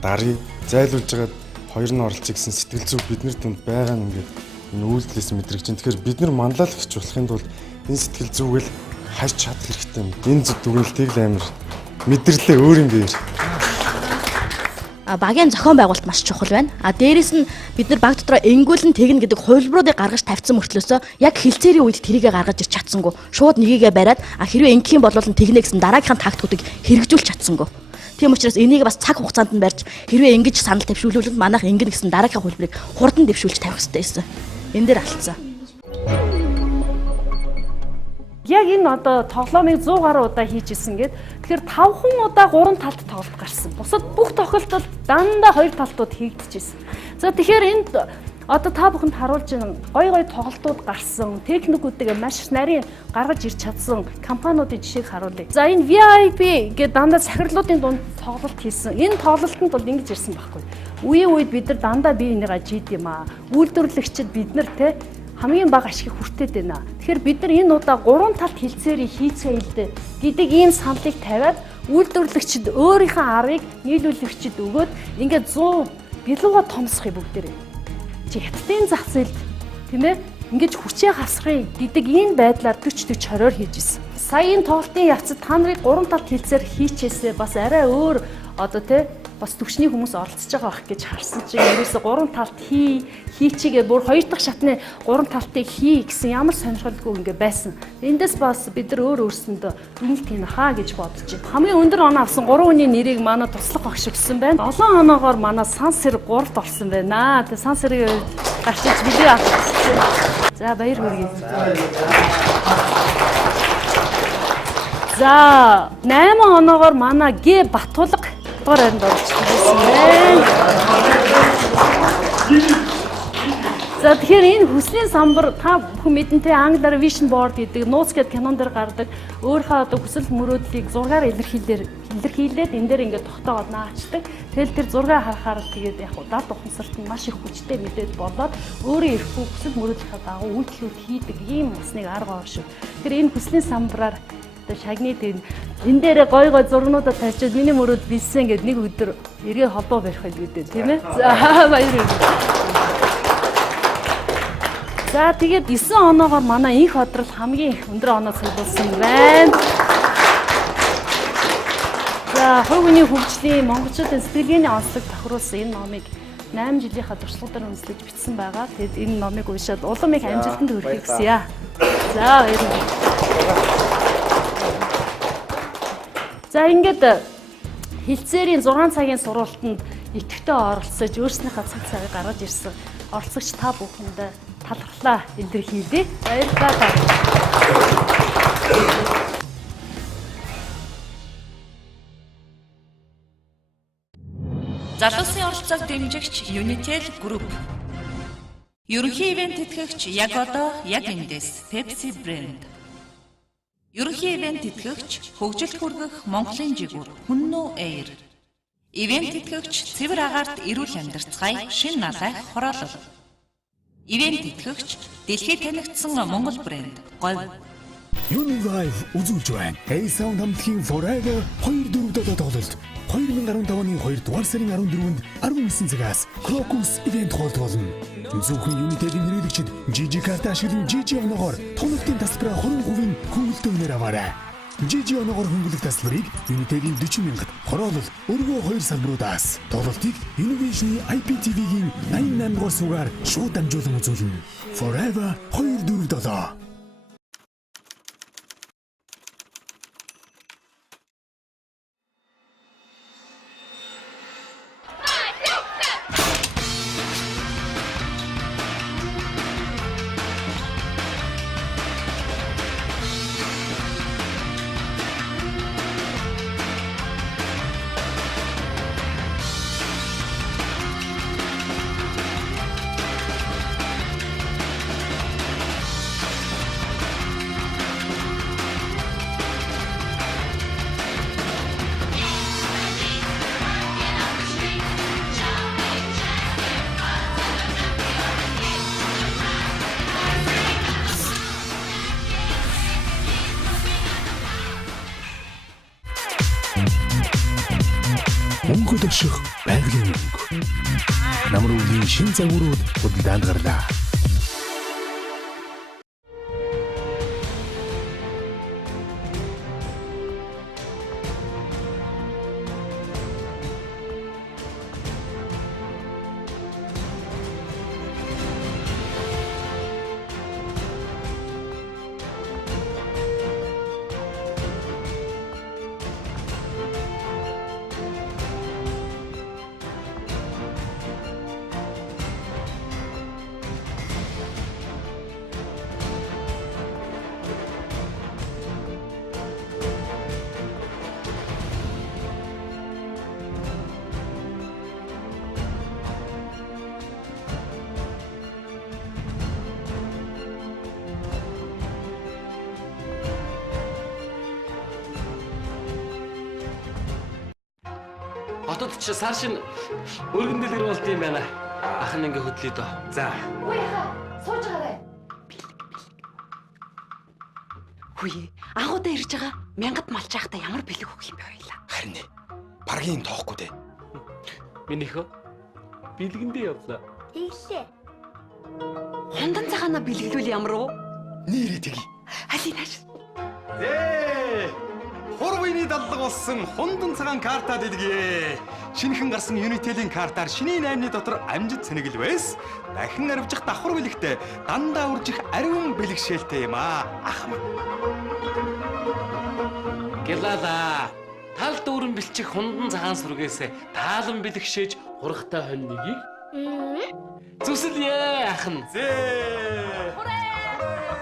дарыг зайлуулж байгаад хоёр нь оролцъё гэсэн сэтгэл зүг бидний түнд байгаа нь ингээд энэ үйлдэлээс мэдрэгч. Тэгэхээр бид нар манлайлагч болохын тулд энэ сэтгэл зүгэл хайж чадах хэрэгтэй юм. Энэ зүг дүгнэлтийг л амар мэдэрлээ өөр юм дээр. Багийн зохион байгуулалт маш чухал байна. Дээрээс нь бид нар баг дотроо энгүүлэн тэгнэ гэдэг хувилбаруудыг гаргаж тавьсан мөртлөөсөө яг хилцээрийн үед тэрийгэ гаргаж ирч чадсангүй. Шууд нэгийгээ бариад хэрвээ ингэх юм бол тэгнэ гэсэн дараагийнхын тактикуудыг хэрэгжүүлж чадсангүй. Тийм учраас энийг бас цаг хугацаанд нь барьж хэрвээ ингэж санал тавьшуулвал манайх ингэнэ гэсэн дараагийн хувилбарыг хурдан дэвшүүлж тавих хэрэгтэй байсан. Энэ дээр алдсан. Яг энэ одоо тоглоомыг 100 гаруй удаа хийж исэн гээд тэгэхээр 5 удаа 3 талд тоглолт гарсан. Бусад бүх тохиолдолд дандаа 2 талтууд хийгдчихсэн. За тэгэхээр энд одоо та бүхэнд харуулж байгаа гой тоглолтууд гарсан, техникүүдтэйгээ маш нарийн гаргаж ирч чадсан компаниудын жишээг харуулъя. За энэ VIP гэдэг дандаа захирлуудын дунд тоглолт хийсэн. Энэ тоглолтод бол ингэж ирсэн байхгүй. Үеийн үед бид нар дандаа бие энийгээ жийд юм аа. Үйлдвэрлэгчид бид нар хамгийн бага ашиг хүртээд байна. Тэгэхээр бид нар энэ удаа 3 талт хилцээрийг хийцгээ хэлдэ гэдэг ийм саналыг тавиад үйлдвэрлэгчид өөрийнхөө аргыг нийлүүлэгчид өгөөд ингээд 100 билүүгээ томсохыг бүгдээрээ. Чи хятадын зах зээлд тийм ээ ингэж хүчээ хасахыг гэдэг энэ байдлаар 40-40-20-оор хийж исэн. Сая энэ тоглолтын явцад та нарыг 3 талт хилцээр хийчихээсээ бас арай өөр одоо бас төвчний хүмүүс оролцож байгаа байх гэж харсан чинь ерөөсө 3 талт хийчихээ бүр 2 дахь шатны 3 талтыг хий гэсэн ямар сонирхолгүй ингээ байсан. Эндээс бас бид нар өөрсөндөө дүнэлт хийнэ хаа гэж бодож байна. Хамгийн өндөр оноо авсан 3 хүний нэрийг манай туслах багш өгсөн байна. 7 оноогоор манай Сансэр 3-т орсон байна. Тэгээ Сансэрийг гарч иж видео авчихсан. За баяр хүргэе. За 8 оноогоор манай Г Батулга орнд орчихсон байна. За тэгэхээр энэ хүслийн самбар та бүхэн мэдэнтэй англиар vision board гэдэг нууц гэдэг кинон дээр гардаг өөрийнхөө одоо хүсэл мөрөөдлийг зургаар илэрхийлээд энэ дээр ингээд тогтоогоод наачдаг. Тэгэл тэр зургаа харахаар л тэгээд яг удаад ухамсарт нь маш их хүчтэй мэдээд болоод өөрөө ирэхгүй хүсэл мөрөөдлийнхээ дагуу үйлдэлүүд хийдэг ийм усныг арга шүү. Тэгэхээр энэ хүслийн самбараар шагны энэ дээр гой зургнуудад тавьчихад миний мөрөөд билсэн гэд нэг өдөр эргээ холбоо барих байлгүй тийм ээ. За баяр хүргэе. За тэгээд 9 оноогоор манай инх ходрол хамгийн өндөр оноо цуглуулсан байна. За хувь хүний хөгжлийн монголчуудын сэтгэлгээний онцлог тохируулсан энэ номыг 8 жилийнхаа туршлагаар үндэслэж бичсэн байгаа. Тэгэд энэ номыг уншаад улам их амжилтанд хүрэхийг хүсье. За баяр хүргэе. За ингээд хилцээрийн 6 цагийн сургалтанд идэвхтэй оролцож өөрснийхөө цаг цагийг гаргаж ирсэн оролцогч та бүхэнд талархлаа илэрхийлье. Баярлалаа. Залуусын оролцоог дэмжигч Unitel Group. Ерөнхий ивент тэтгэгч яг одоо яг эндээс Pepsi брэнд. Ерөнхий ивент тэтгэгч хөгжилд хүргэх Монголын жигүүр Хүннүү Air. Ивент тэтгэгч цэвэр агаарт эрүүл амьдарцгаая шин налай хороолол. Ивент тэтгэгч дэлхийд танигдсан Монгол брэнд Говь. Univibe үзүүлж байна. Hey-Sound хамтгийн Forever 2-4 тоглолт 2015 оны 2 дугаар сарын 14-нд 19 цагаас Crocus ивент болно. Зөвхөн Unitel-ийн хэрэглэгчид Gigi карт ашиглан Gigi оногоор тоногтын тасалбараа 20% хөнгөлөлтөөр аваарай. Gigi оногоор хөнгөлөх тасалбарыг Unitel-ийн 40,000-д хороолол өргөө 2 салбаруудаас тоглолтыг Innovation IPTV-гийн 88 дугаар суугаар шууд дамжуулан үзүүлнэ. Forever 2-4. Мөнгө дэвших байгалийн мөнгө. Намруугийн шин загварууд худалдаанд гарлаа. Хотод ч сар шин өргөн дэлгэр болт юм байна. Ах нь ингээ хөдлөе дөө. За. Үгүй яа. Сууж байгаарай. Хүй, агуудаа ирж байгаа. Мянгад малч яахта ямар бэлэг өгөх юм бэ хоёлаа. Харин баргийн тоохгүй дээ. Минийхөө бэлгэндээ явлаа. Тийшээ. Хондан цагаана бэлгэлүүл ямар уу? Нэрээ тгий. Алинаш. Хурвыны даллаг болсон хундан цагаан картаа дэлгье. Шинэхэн гарсан Unitel-ийн картаар шинийн 8-ны дотор амжид цэнэгэл байс. Дахин арвжих давхар бэлэгтэй дандаа үржих ариун бэлэгшээлтэй юм аа. Ах минь. Гэлала. Тал дүүрэн бэлчих хундан цагаан сүргээс таалан бэлэгшээж хургахтай хонь нэгийг зүсэлье ах нь.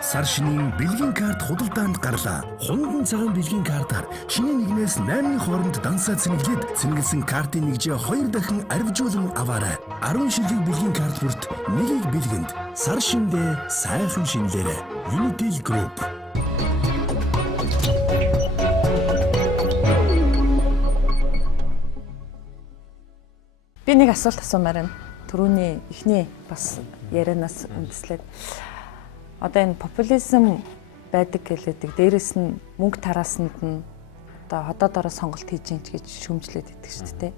Сар шинийн бэлгийн карт худалдаанд гарлаа. Хундан цагаан бэлгийн картаар шинийн 1-ээс 8-ны хооронд дансаа цэнэглээд цэнэглэсэн картын нэгжээ 2 дахин арвижуулан аваарай. 10 шилжиг бэлгийн карт бүрт нэгийг бэлгэнд. Сар шиндээ сайхан шинлээрэ. Unitel Group. Би нэг асуулт асуумаар байна. Түрүүний эхний бас ярианаас үндэслээд одоо энэ популизм байдаг гэлээдэг. Дээрээс нь мөнгө тараасанд нь одоо ходоодороо сонголт хийж ийн гэж шүүмжлээд идэг шүү дээ.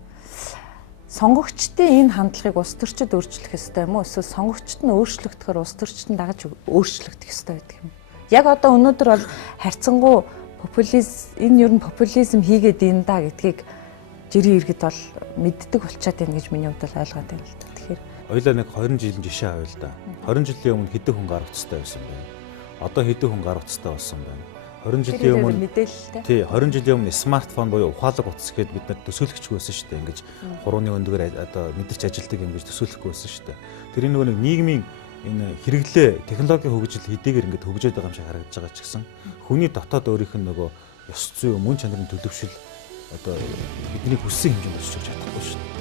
Сонгогчдын энэ хандлагыг улс төрчид өөрчлөх ёстой юм уу? Эсвэл сонгогчд нь өөрчлөгдөхөөр улс төрчид нь дагаж өөрчлөгдөх ёстой байдаг юм. Яг одоо өнөөдөр бол харьцангуй популизм энэ ер нь популизм хийгээд ийн да гэдгийг жирийн иргэд бол мэддэг болчиход байна гэж миний хувьд бол ойлгоод байна л да. Тэгэхээр Ойлоо нэг 20 жилийн жишээ авъя л да. 20 жилийн өмнө хэдэн хүн гарах цэстэй байсан бэ? Одоо хэдэн хүн гарах цэстэй болсон байна? 20 жилийн өмнө мэдээлэлтэй. Тий, 20 жилийн өмнө смартфон буюу ухаалаг утас гэхэд бид нар төсөөлөгчгүй байсан шүү дээ. Ингэж хурууны өндөгөр одоо мэдэрч ажилдаг юм гэж төсөөлөхгүй байсан шүү дээ. Тэр нэг нийгмийн энэ хэрэглээ технологийн хөгжил хэдийгээр ингэж хөгжөөд байгаа юм шиг харагдаж байгаа ч гэсэн хүний дотоод өөрийнх нь нөгөө ёс зүй, мөн чанарын төлөвшил одоо бидний хүссэн хэмжээнд очиж чадахгүй шүү дээ.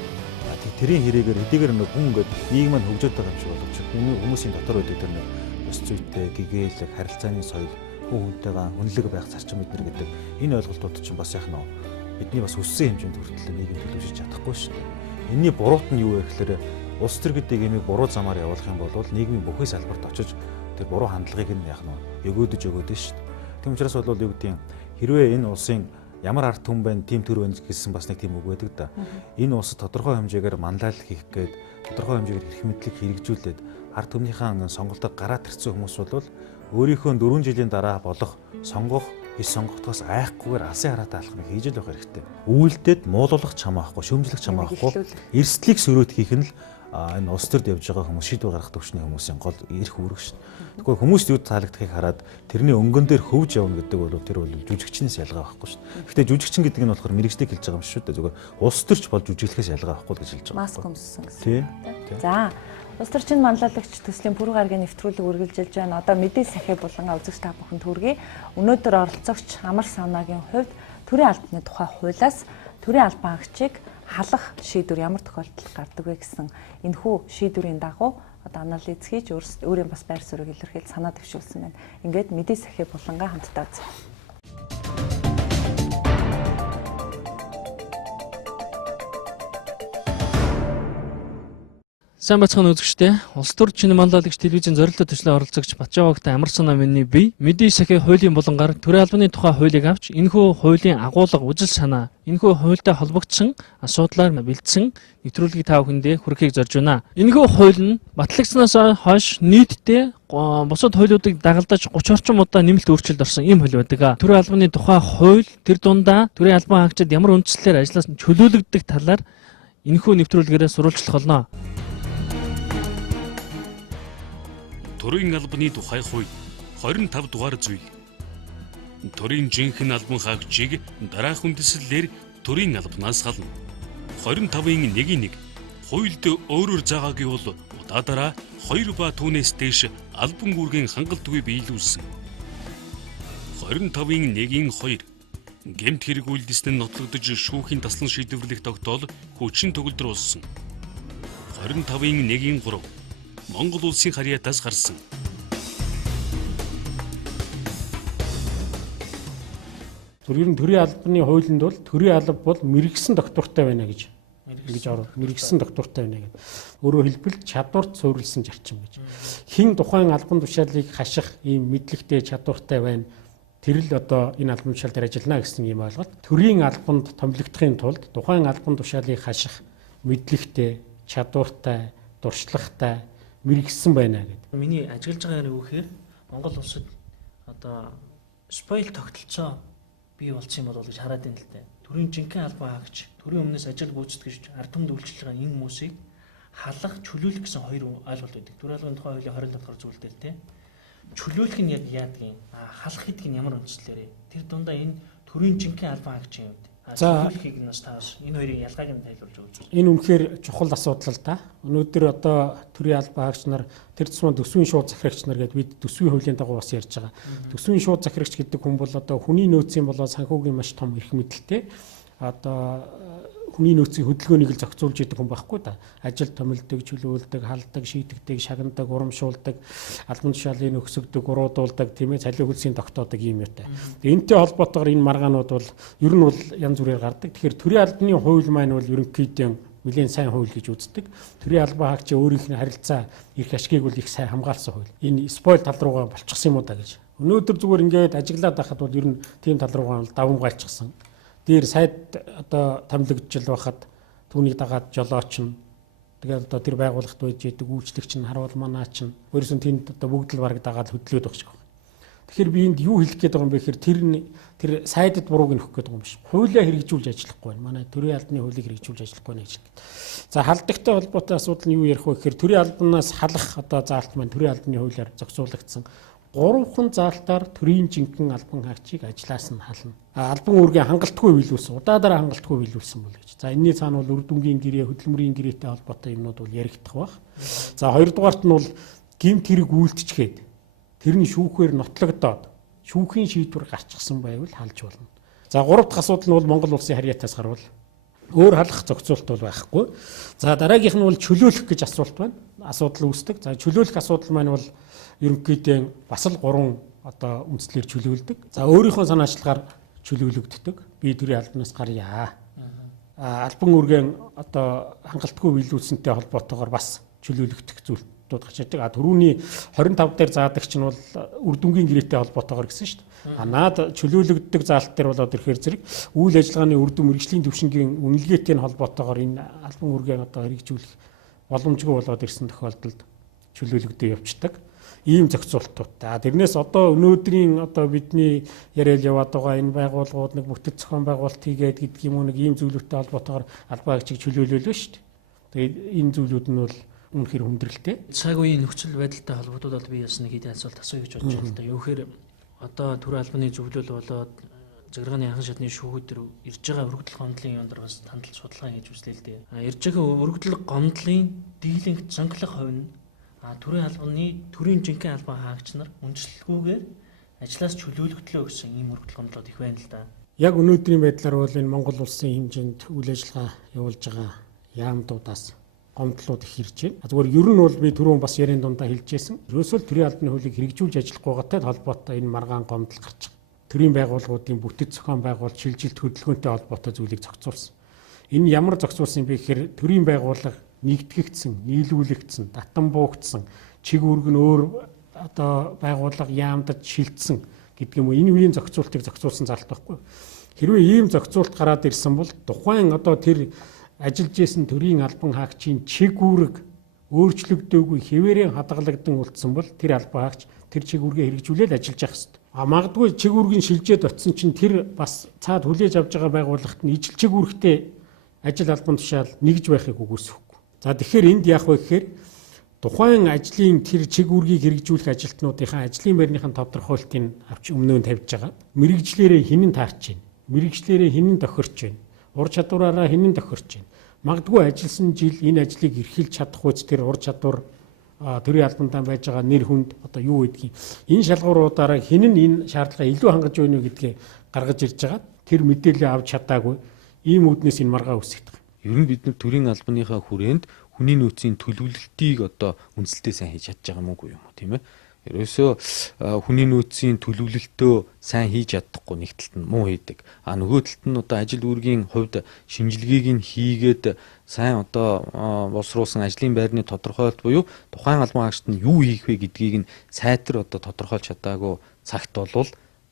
Тэрийн хэрэгээр хэдийгээр нэг хүн ингээд нийгэм маань хөгжөөд байгаа юм шиг боловч хүмүүсийн дотор байдаг тэр нэг ёс зүйтэй, гэгээлэг, харилцааны соёл, хүн хүнтэйгээ үнэлэг байх зарчим эднэр гэдэг энэ ойлголтууд чинь бас яг нөө бидний бас өссөн хэмжээнд хүртэл нийгэм төлөвшөж чадахгүй шүү дээ. Энийний буруут нь юу вэ гэхээр улс төр гэдэг юмыг буруу замаар явуулах юм бол нийгмийн бүхий салбарт очиж тэр буруу хандлагыг нь яг нөө өгөөдөж шүү дээ. Тийм учраас бол юу гэдэг юм хэрвээ энэ улсын ямар ард түмэн байна, тийм төр байна гэсэн бас нэг тийм үг байдаг да. Энэ улсад тодорхой хэмжээгээр манлайлал хийх гээд тодорхой хэмжээгээр эрх мэдлэг хэрэгжүүлээд ард түмнийхэн сонголтод гараад ирсэн хүмүүс бол өөрийнхөө 4 жилийн дараа болох сонгох сонгогдохоос айхгүйгээр алсын хараатай алхмыг хийж л байх хэрэгтэй. Үйлдэлд муулуулах чамаахгүй, шөмжлөх чамаахгүй, эрсдлийг сөрөөд хийх нь л энэ улс төрд явж байгаа хүмүүс шийдвэр гаргах төвчний хүмүүсийн гол эрх үүрэг шүү дээ. Тэгэхгүй хүмүүст юу таалагдахыг хараад тэрний өнгөн дээр хөвж явна гэдэг бол тэр бол жүжигчнээс ялгаа байхгүй шүү дээ. Гэхдээ жүжигчин гэдэг нь болохоор мэрэгжлийг хэлж байгаа юм шүү дээ. Зүгээр улс төрч бол жүжиглэхээс ялгаа байхгүй гэж хэлж байгаа. Маск өмссөн гэсэн. За улс төрчин манлайлагч төслийн пүрэв гарагийн нэвтрүүлэг үргэлжилж байна. Одоо мэдээ сахиа булангаа үзэгч та бүхэнд хүргэе. Өнөөдөр оролцогч Амар Саунагийн хувьд төрийн албаны тухай хуулиас төрийн албан агчийг халах шийдвэр ямар тохиолдолд гардаг вэ гэсэн энэхүү шийдвэрийн дагуу одоо анализ хийж өөрийн бас байр суурийг илэрхийлж санаа дэвшүүлсэн байна. Ингээд мэдээ сахиа булангаа хамтдаа үзье. Сайн бацхан үзэгчтэй улс төр чиний манлайлагч телевизийн зорилттой төслийн оролцогч Батжавагтай Амар Саунагийн бие мэдээ сахиа хуулийн булангаар төрийн албаны тухай хуулийг авч энэхүү хуулийн агуулга үзэл санаа энэхүү хуультай холбогдсон асуудлаар бэлдсэн нэвтрүүлгийг та бүхэндээ хүргэхийг зорж байна. Энэхүү хууль нь батлагдсанаас хойш нийтдээ бусад хуулиудыг дагалдаж 30 орчим удаа нэмэлт өөрчлөлт орсон ийм хууль байдаг. Төрийн албаны тухай хууль тэр дундаа төрийн албан хаагчид ямар үндслээр ажиллаж чөлөөлөгдөх талаар энэхүү нэвтрүүлгээрээ сурвалжлах болно. Төрийн албаны тухай хууль 25 дугаар зүйл. Төрийн жинхэнэ албан хаагчийг дараах үндэслэлээр төрийн албанаас хална. 25-ын 1-1 хуульд өөрөөр заагаагүй бол удаа дараа 2 ба түүнээс дээш албан гүргийн хангалтгүй биелүүлсэн. 25-ын 1-2 гэмт хэрэг үйлдэснэн нотлогдож шүүхийн таслан шийдвэрлэх тогтоол хүчин төгөлдрүүлсэн. 25-ын 1-3 Монгол улсын харьяатаас гарсан. Төрийн албаны хуулинд бол төрийн алба бол мэрэгсэн доктортой байна гэж оруулах. Мэрэгсэн доктортой байна гэдэг. Өөрөөр хэлбэл чадварт суурилсан зарчим гэж. Хин тухайн албан тушаалыг хаших ийм мэдлэгтэй чадвартай байна. Тэр л одоо энэ албан тушаал дээр ажиллана гэсэн ийм ойлголт. Төрийн албанд томилогдохын тулд тухайн албан тушаалыг хаших мэдлэгтэй, чадвартай, дуршлагтай мэрэгсэн байна гэдэг. Миний ажиглаж байгаа юм юу гэхээр Монгол улсад одоо спойл тогтолцоо бий болсон юм болов уу гэж хараад байна л дээ. Төрийн жинхэнэ албан хаагч, төрийн өмнөөс ажил гүйцэтгэж ард түмэнд үйлчлэж байгаа энэ хүмүүсийг халах, чөлөөлөх гэсэн хоёр ойлголт байдаг. Төрийн албаны тухай хуулийн 27 дугаар зүйл дээр тийм. Чөлөөлөх нь яг яадаг юм? Халах гэдэг нь ямар үндслээрээ? Тэр дундаа энэ төрийн жинхэнэ албан хаагчийн хувьд чөлөөлөхийг нь бас тааш энэ хоёрын ялгааг нь тайлбарлаж өгч. Энэ үнэхээр чухал асуудал л да. Өнөөдөр одоо төрийн албан хаагч нар тэр тусмаа төсвийн шууд захирагч нар гэдэг бид төсвийн хуулийн дагуу бас ярьж байгаа. Төсвийн шууд захирагч гэдэг хүн бол одоо хүний нөөцийн болоо санхүүгийн маш том эрх мэдэлтэй. Одоо хүний нөөцийн хөдөлгөөнийг л зохицуулж идэг хүн байхгүй да. Ажил томилдог, чөлөөлдөг, халдаг, шийтгдэг, шагнадаг, урамшуулдаг, албан тушаалыг өксөгдөг, уруудуулдаг, тийм ээ, цалин хөлсийн тогтоодог юм яатай. Энэтэй холбоотойгоор энэ маргаанууд бол ер нь бол янз бүрээр гардаг. Тэгэхээр төрийн албаны хууль маань бол ерөнхийдөө нэлээд сайн хууль гэж үздэг. Төрийн албан хаагчийн өөрийнх нь харилцаа эрх ашгийг бол их сайн хамгаалсан хууль. Энэ спойл тал руугаа болчихсон юм уу да гэж. Өнөөдөр зүгээр ингээд ажиглаад байхад бол ер нь тийм тал руугаа бол давамгайлчихсан. Дээр сайд одоо томилогдчихл байхад түүнийг дагаад жолооч нь тэгээд одоо тэр байгууллагт байж идэг үйлчлэгч нь харуул манаач нь өөрөөс нь тэнд одоо бүгд л бараг дагаад хөдлөөд байгаа шиг байна. Тэгэхээр би энд юу хэлэх гээд байгаа юм бэ гэхээр тэр сайдад бурууг нөхөх гээд байгаа юм биш. Хуулиа хэрэгжүүлж ажиллахгүй байна. Манай төрийн албаны хуулийг хэрэгжүүлж ажиллахгүй байна гэж. За халдагтай холбоотой асуудал нь юу ярих вэ гэхээр төрийн албанаас халах одоо заалт маань төрийн албаны хуулиар зохицуулагдсан 3хан заалтаар төрийн жинхэнэ албан хаагчийг ажлаас нь хална. Албан үүргээ хангалтгүй биелүүлсэн, удаадараа хангалтгүй биелүүлсэн бол гэж. За энэний цаана бол үр дүнгийн гэрээ, хөдөлмөрийн гэрээтэй холбоотой юмнууд бол яригдах баг. За хоёрдугаарт нь бол гэмт хэрэг үйлдчихээд тэр нь шүүхээр нотлогдоод шүүхийн шийдвэр гарчихсан байвал халж болно. За гурав дахь асуудал нь бол Монгол улсын харьяатаас гарвал өөр халах зохицуулт бол байхгүй. За дараагийнх нь бол чөлөөлөх гэж асуулт байна. Асуудал үүсдэг. За чөлөөлөх асуудал маань бол ерөнхийдөө бас л 3 одоо үндслээр чөлөөлдөг. За өөрийнхөө санаачлагаар чөлөөлөгддөг. Би төрийн албанаас гарьяа. Албан үүргэн одоо хангалтгүй биелүүлсэнтэй холбоотойгоор бас чөлөөлөгдөх зүйлүүд гарчдаг. Түрүүний 25 дээр заадаг чинь бол үр дүнгийн гэрээтэй холбоотойгоор гэсэн шүү дээ. Наад чөлөөлөгддөг заалт дээр болоод ирэхээр зэрэг үйл ажиллагааны үр дүн мэргэжлийн төвшингийн үнэлгээтэй холбоотойгоор энэ албан үүргэн одоо хэрэгжүүлэх боломжгүй болоод ирсэн тохиолдолд чөлөөлөгдөө явцдаг. Ийм зохицуултуудтай. Тэрнээс одоо өнөөдрийн одоо бидний яриад яваад байгаа энэ байгууллагууд нэг бүтэц зохион байгуулалт хийгээд гэдэг юм уу нэг ийм зүйлүүдтэй холбоотойгоор албан хаагчийг чөлөөлөлөө шүү дээ. Тэгээд энэ зүйлүүд нь бол үнэхээр хүндрэлтэй. Цаг үеийн нөхцөл байдалтай холбогдуулаад би ясна хэдийн асуулт асууя гэж бодож байна л да. Юухээр одоо төрийн албаны зөвлөл болоод Загиргааны анхан шатны шүүхүүд ирж байгаа өргөдөл гомдлын юундаргаас тандалж судалгаа хийж үзлээ л дээ. Ирж байгаа өргөдөл гомдлын дийлэнх зонглох хувь нь төрийн албаны төрийн жинхэнэ албан хаагч нар үндэслэлгүйгээр ажлаас чөлөөлөгдлөө гэсэн ийм өргөдөл гомдлууд их байна л да. Яг өнөөдрийн байдлаар бол энэ Монгол улсын хэмжээнд үйл ажиллагаа явуулж байгаа яамдуудаас гомдлууд их ирж байна. Зүгээр ер нь бол би түрүүн бас ярийн дундаа хэлжсэн. Ерөөсөө төрийн албаны хуулийг хэрэгжүүлж ажиллахгүйгээтэй холбоотой энэ маргаан гомдол гарч байгаа. Төрийн байгууллагуудын бүтэц зохион байгуулалт шилжилт хөдөлгөөнтэй холбоотой зүйлийг зохицуулсан. Энэ ямар зохицуулсан бэ гэхээр төрийн байгууллага нэгтгэгдсэн, нийлүүлэгдсэн, татан буугдсан, чиг үүрэг нь өөр одоо байгууллага яамдаж шилжсэн гэдэг юм уу. Энэ үеийн зохицуултыг зохицуулсан заалт байхгүй. Хэрвээ ийм зохицуулт гараад ирсэн бол тухайн одоо тэр ажиллаж исэн төрийн албан хаагчийн чиг үүрэг өөрчлөгдөөгүй хэвээрээ хадгалагдсан үлдсэн бол тэр албан хаагч тэр чиг үүргээ хэрэгжүүлээд ажиллаж явах ёстой. Магадгүй чиг үүргийн шилжээд очисон чинь тэр бас цаад хүлээж авч байгаа байгууллагт нь ижил чиг үүрэгтэй ажил албан тушаал нэгж байхыг үгүйсэхгүй. За тэгэхээр энд яах вэ гэхээр тухайн ажлын тэр чиг үүргийг хэрэгжүүлэх ажилтнуудынхаа ажлын байрныхын тодорхойлтыг авч өмнөө нь тавьж байгаа. Мэргэжлэрээ хинэн таарч байна. Мэргэжлэрээ хинэн тохирч байна. Ур чадвараараа хинэн тохирч байна. Магадгүй ажилласан жил энэ ажлыг эрхэлж чадах үс тэр ур чадвар төрийн албандаа байж байгаа нэр хүнд одоо юу гэдгийг энэ шалгууруудаараа хинэн энэ шаардлагаа илүү хангаж байна уу гэдгийг гаргаж ирж байгаа. Тэр мэдээлэл авч чадаагүй ийм үүднээс энэ маргаа үсгдэг. Ер нь бид нар төрийн албаныхаа хүрээнд хүний нөөцийн төлөвлөлтийг одоо үндэслэлтэй сайн хийж чадж байгаа мó юм уу тийм ээ. Ерөөсөө хүний нөөцийн төлөвлөлтөө сайн хийж чадахгүй нэг талд нь муу хийдэг. Нөгөө талд нь одоо ажил үүргийн хувьд шинжилгээг нь хийгээд сайн одоо боловсруулсан ажлын байрны тодорхойлолт буюу тухайн албан хаагчид нь юу хийх вэ гэдгийг нь сайтар одоо тодорхойлж чадаагүй цагт болвол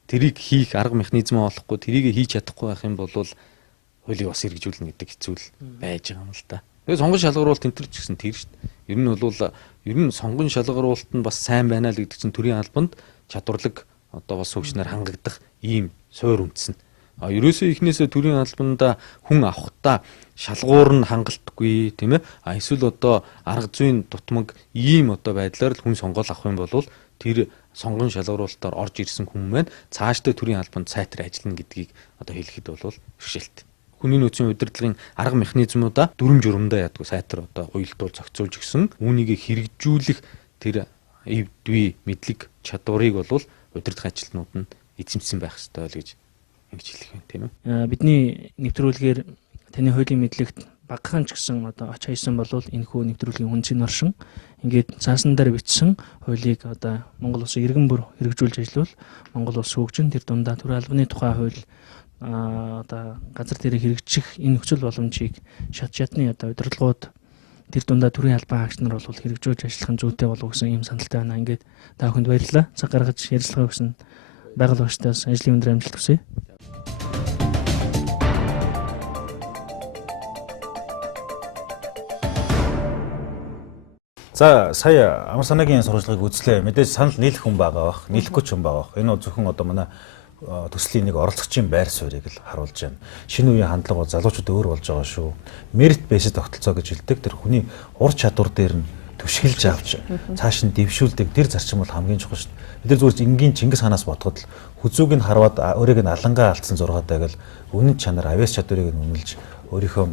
тэрийг хийх арга механизм олохгүй тэрийг хийж чадахгүй байх юм бол хуулийг бас хэрэгжүүлнэ гэдэг хэцүү байж байгаа юм л да. Тэгээ сонгон шалгаруулалт энэ төр ч гэсэн тэр шүү дээ. Ер нь бол ер нь сонгон шалгаруулалт нь бас сайн байна л гэдэг чинь төрийн албанд чадварлаг одоо бас хөгжнөр хангагдах ийм суур үндэс нь. Ерөөсөө ихнээсээ төрийн албанда хүн авахтаа шалгуур нь хангалтгүй тийм ээ. Эсвэл одоо арга зүйн дутмаг ийм одоо байдлаар л хүн сонгол авах юм бол тэр сонгон шалгаруулалтаар орж ирсэн хүн маань цаашдаа төрийн албанд сайтар ажиллана гэдгийг одоо хэлэхэд бол бэрхшээлтэй. Хүний нөөцийн удирдлагын арга механизмуудаа дүрм журмдаа ядгүй сайтар одоо хуйлтуул зохицуулж гисэн үүнийг хэрэгжүүлэх тэр эвдвий мэдлэг чадварыг бол удирдах ажилтнууд нь эзэмсэн байх ёстой л гэж ингэж хэлэх юм тийм ээ. Бидний нэвтрүүлгээр таны хуулийн мэдлэгт багахан ч гэсэн одоо оч хаясан бол энэ хүү нэвтрүүлгийн үнцийг оршин ингээд цаасан дээр бичсэн хуулийг одоо Монгол улсын иргэн бүр хэрэгжүүлж ажиллавал Монгол улс хөгжин тэр дундаа төрийн албаны тухай хууль одоо газар тэрэг хэрэгжих энэ нөхцөл боломжийг шат шатны одоо удирдлагууд тэр дундаа төрийн албан хаагч нар бол хэрэгжүүлж ажиллах нь зүйтэй болов гэсэн юм саналтай байна. Ингээд та бүхэнд баярлалаа. Цаг гаргаж ярилцлага өгсөн байгууллага багштаас ажлын өндөр амжилт хүсье. За сая амар санаагийн сурвалжлагыг үзлээ. Мэдээж санал нийлэх хүн байгаа бах, нийлэхгүй ч хүн байгаа бах. Энэ бол зөвхөн одоо манай төслийн нэг оролцогчийн байр суурийг л харуулж байна. Шинэ үеийн хандлага бол залуучууд өөр болж байгаа шүү. Merit based тогтолцоо гэж хэлдэг. Тэр хүний ур чадвар дээр нь түшгэлж авч цааш нь дэвшүүлдэг тэр зарчим бол хамгийн чухал шүү дээ. Бид нар зүгээр энгийн Чингис хаанаас бодоход л хүзүүг нь харваад өөрийг нь алангаа алдсан зургаатай гэл үнэн чанар авиас чадварыг нь үнэлж өөрийнхөө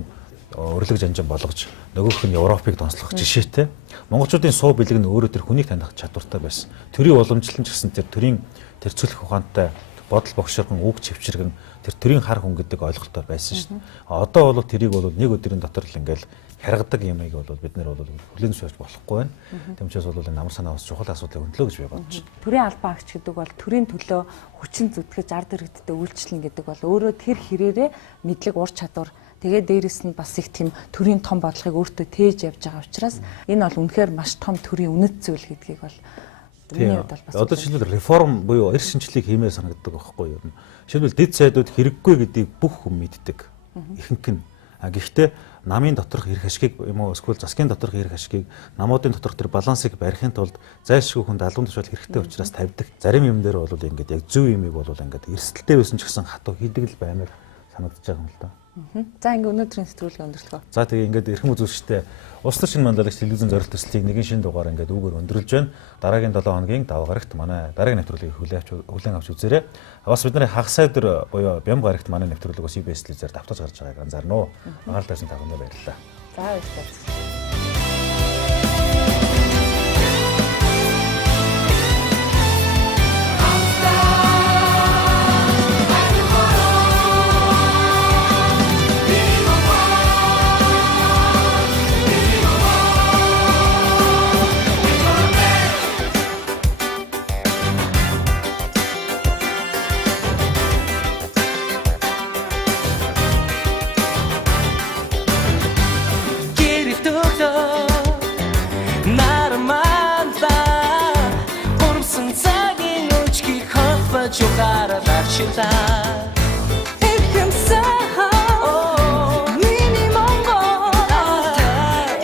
өрлөг жанжин болгож нөгөөх нь Европыг донслох жишээтэй. Монголчуудын суу бэлэг нь өөрөө тэр хүнийг таних чадвартай байсан. Төрийн уламжлалч гэсэн тэр төрийн тэрцүүлэх ухаантай бодол богширган үг чивчэргэн тэр төрийн хар хүн гэдэг ойлголтоор байсан шүү дээ. Одоо бол тэрийг бол нэг өдрийн дотор л ингээл харгадаг юмыг бол бид нэр бол хүлээн зөвшөөрч болохгүй байна. Тэмчээс бол энэ амар санаа бас чухал асуудлыг хөндлөө гэж би бодож байна. Төрийн албан агч гэдэг бол төрийн төлөө хүчин зүтгэж ард иргэдтэй үйлчлэн гэдэг бол өөрөө тэр хэрээрээ мэдлэг ур чадвар тэгээд дээрэс нь бас их тийм төрийн том бодлогыг өөртөө тээж явж байгаа учраас энэ бол үнэхээр маш том төрийн үнэт зүйл гэдгийг бол миний хувьд бол бас одоо жишээлбэл реформ буюу эрх шинжилгээг хиймээр санагддаг байхгүй юу? Жишээлбэл дэд сайдууд хэрэггүй гэдгийг бүх хүн мэддэг. Ихэнх нь. Гэхдээ намын доторх эрх ашигыг юм уу эсвэл засгийн доторх эрх ашигыг намуудын доторх тэр балансыг барихын тулд зайлшгүй хүнд албан тушаал хэрэгтэй учраас тавьдаг. Зарим юм дээр бол ингээд яг зөв юмыг бол ингээд эрсдэлтэй байсан ч гэсэн хатуу хийдэг л баймаар санагдаж байгаа юм л да. За ингээ өнөөдрийн сэтгүүлгийн өндөрлөгөө. За тэгээ ингээд эрхэм үзүүлэгчтэй улс төр шинэ мандалагч телевизэн зорилт төслийг нэгэн шинэ дугаар ингээд үүгээр өндөрлж байна. Дараагийн 7 хоногийн даваа гарагт манай дараагийн нэвтрүүлгийг хүлээн авч үзээрэй. Бас бидний хагас өдөр буюу бям гарагт манай нэвтрүүлэг бас UBS телевизээр давтаж гарч байгааг анзаарна уу. Анхаарал тавьсан та бүхэнд баярлалаа. За баярлалаа. Чухара дачита эхэмсэ миний монгол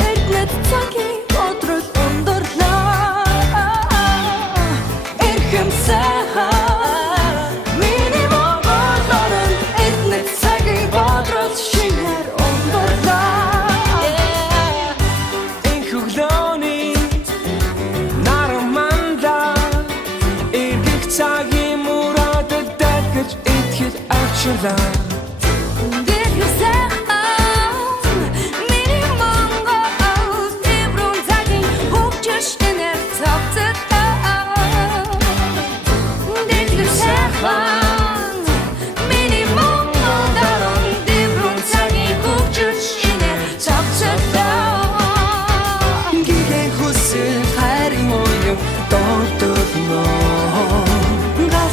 эднэт цагийн өдрөл өндөрлөө эхэмсэ миний монгол эднэт цагийн өдрөл шинээр өндөрлөө энхүглөөний нараманда эргэх цагийн Чula Get yourself out Mini mongo out Тибрун цагийн хөгжиж энер тавцад Get yourself out Mini mongo дарон Тибрун цагийн хөгжиж энер тавцад Гигэн хүсэл хайрын уян дортолно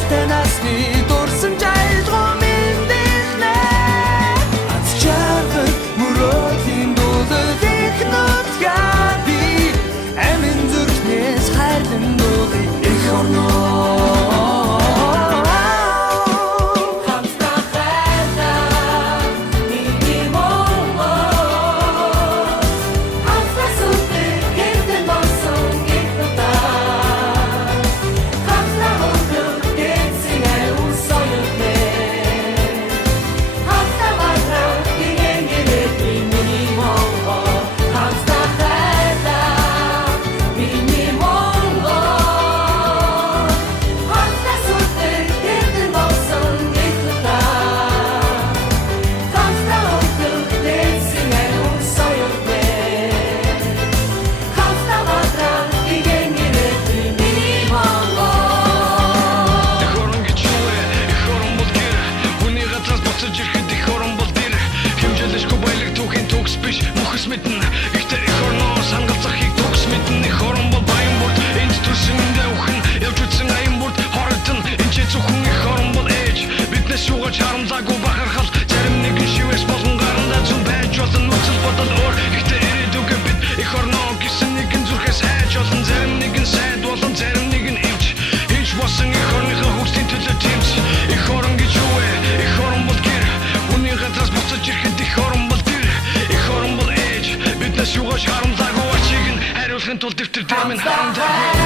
Галтай насны дурсан жайлгоо Юугаш харамсаагүй ачиг нь хариулахын тулд дэвтэр дээр минь харамсаагүй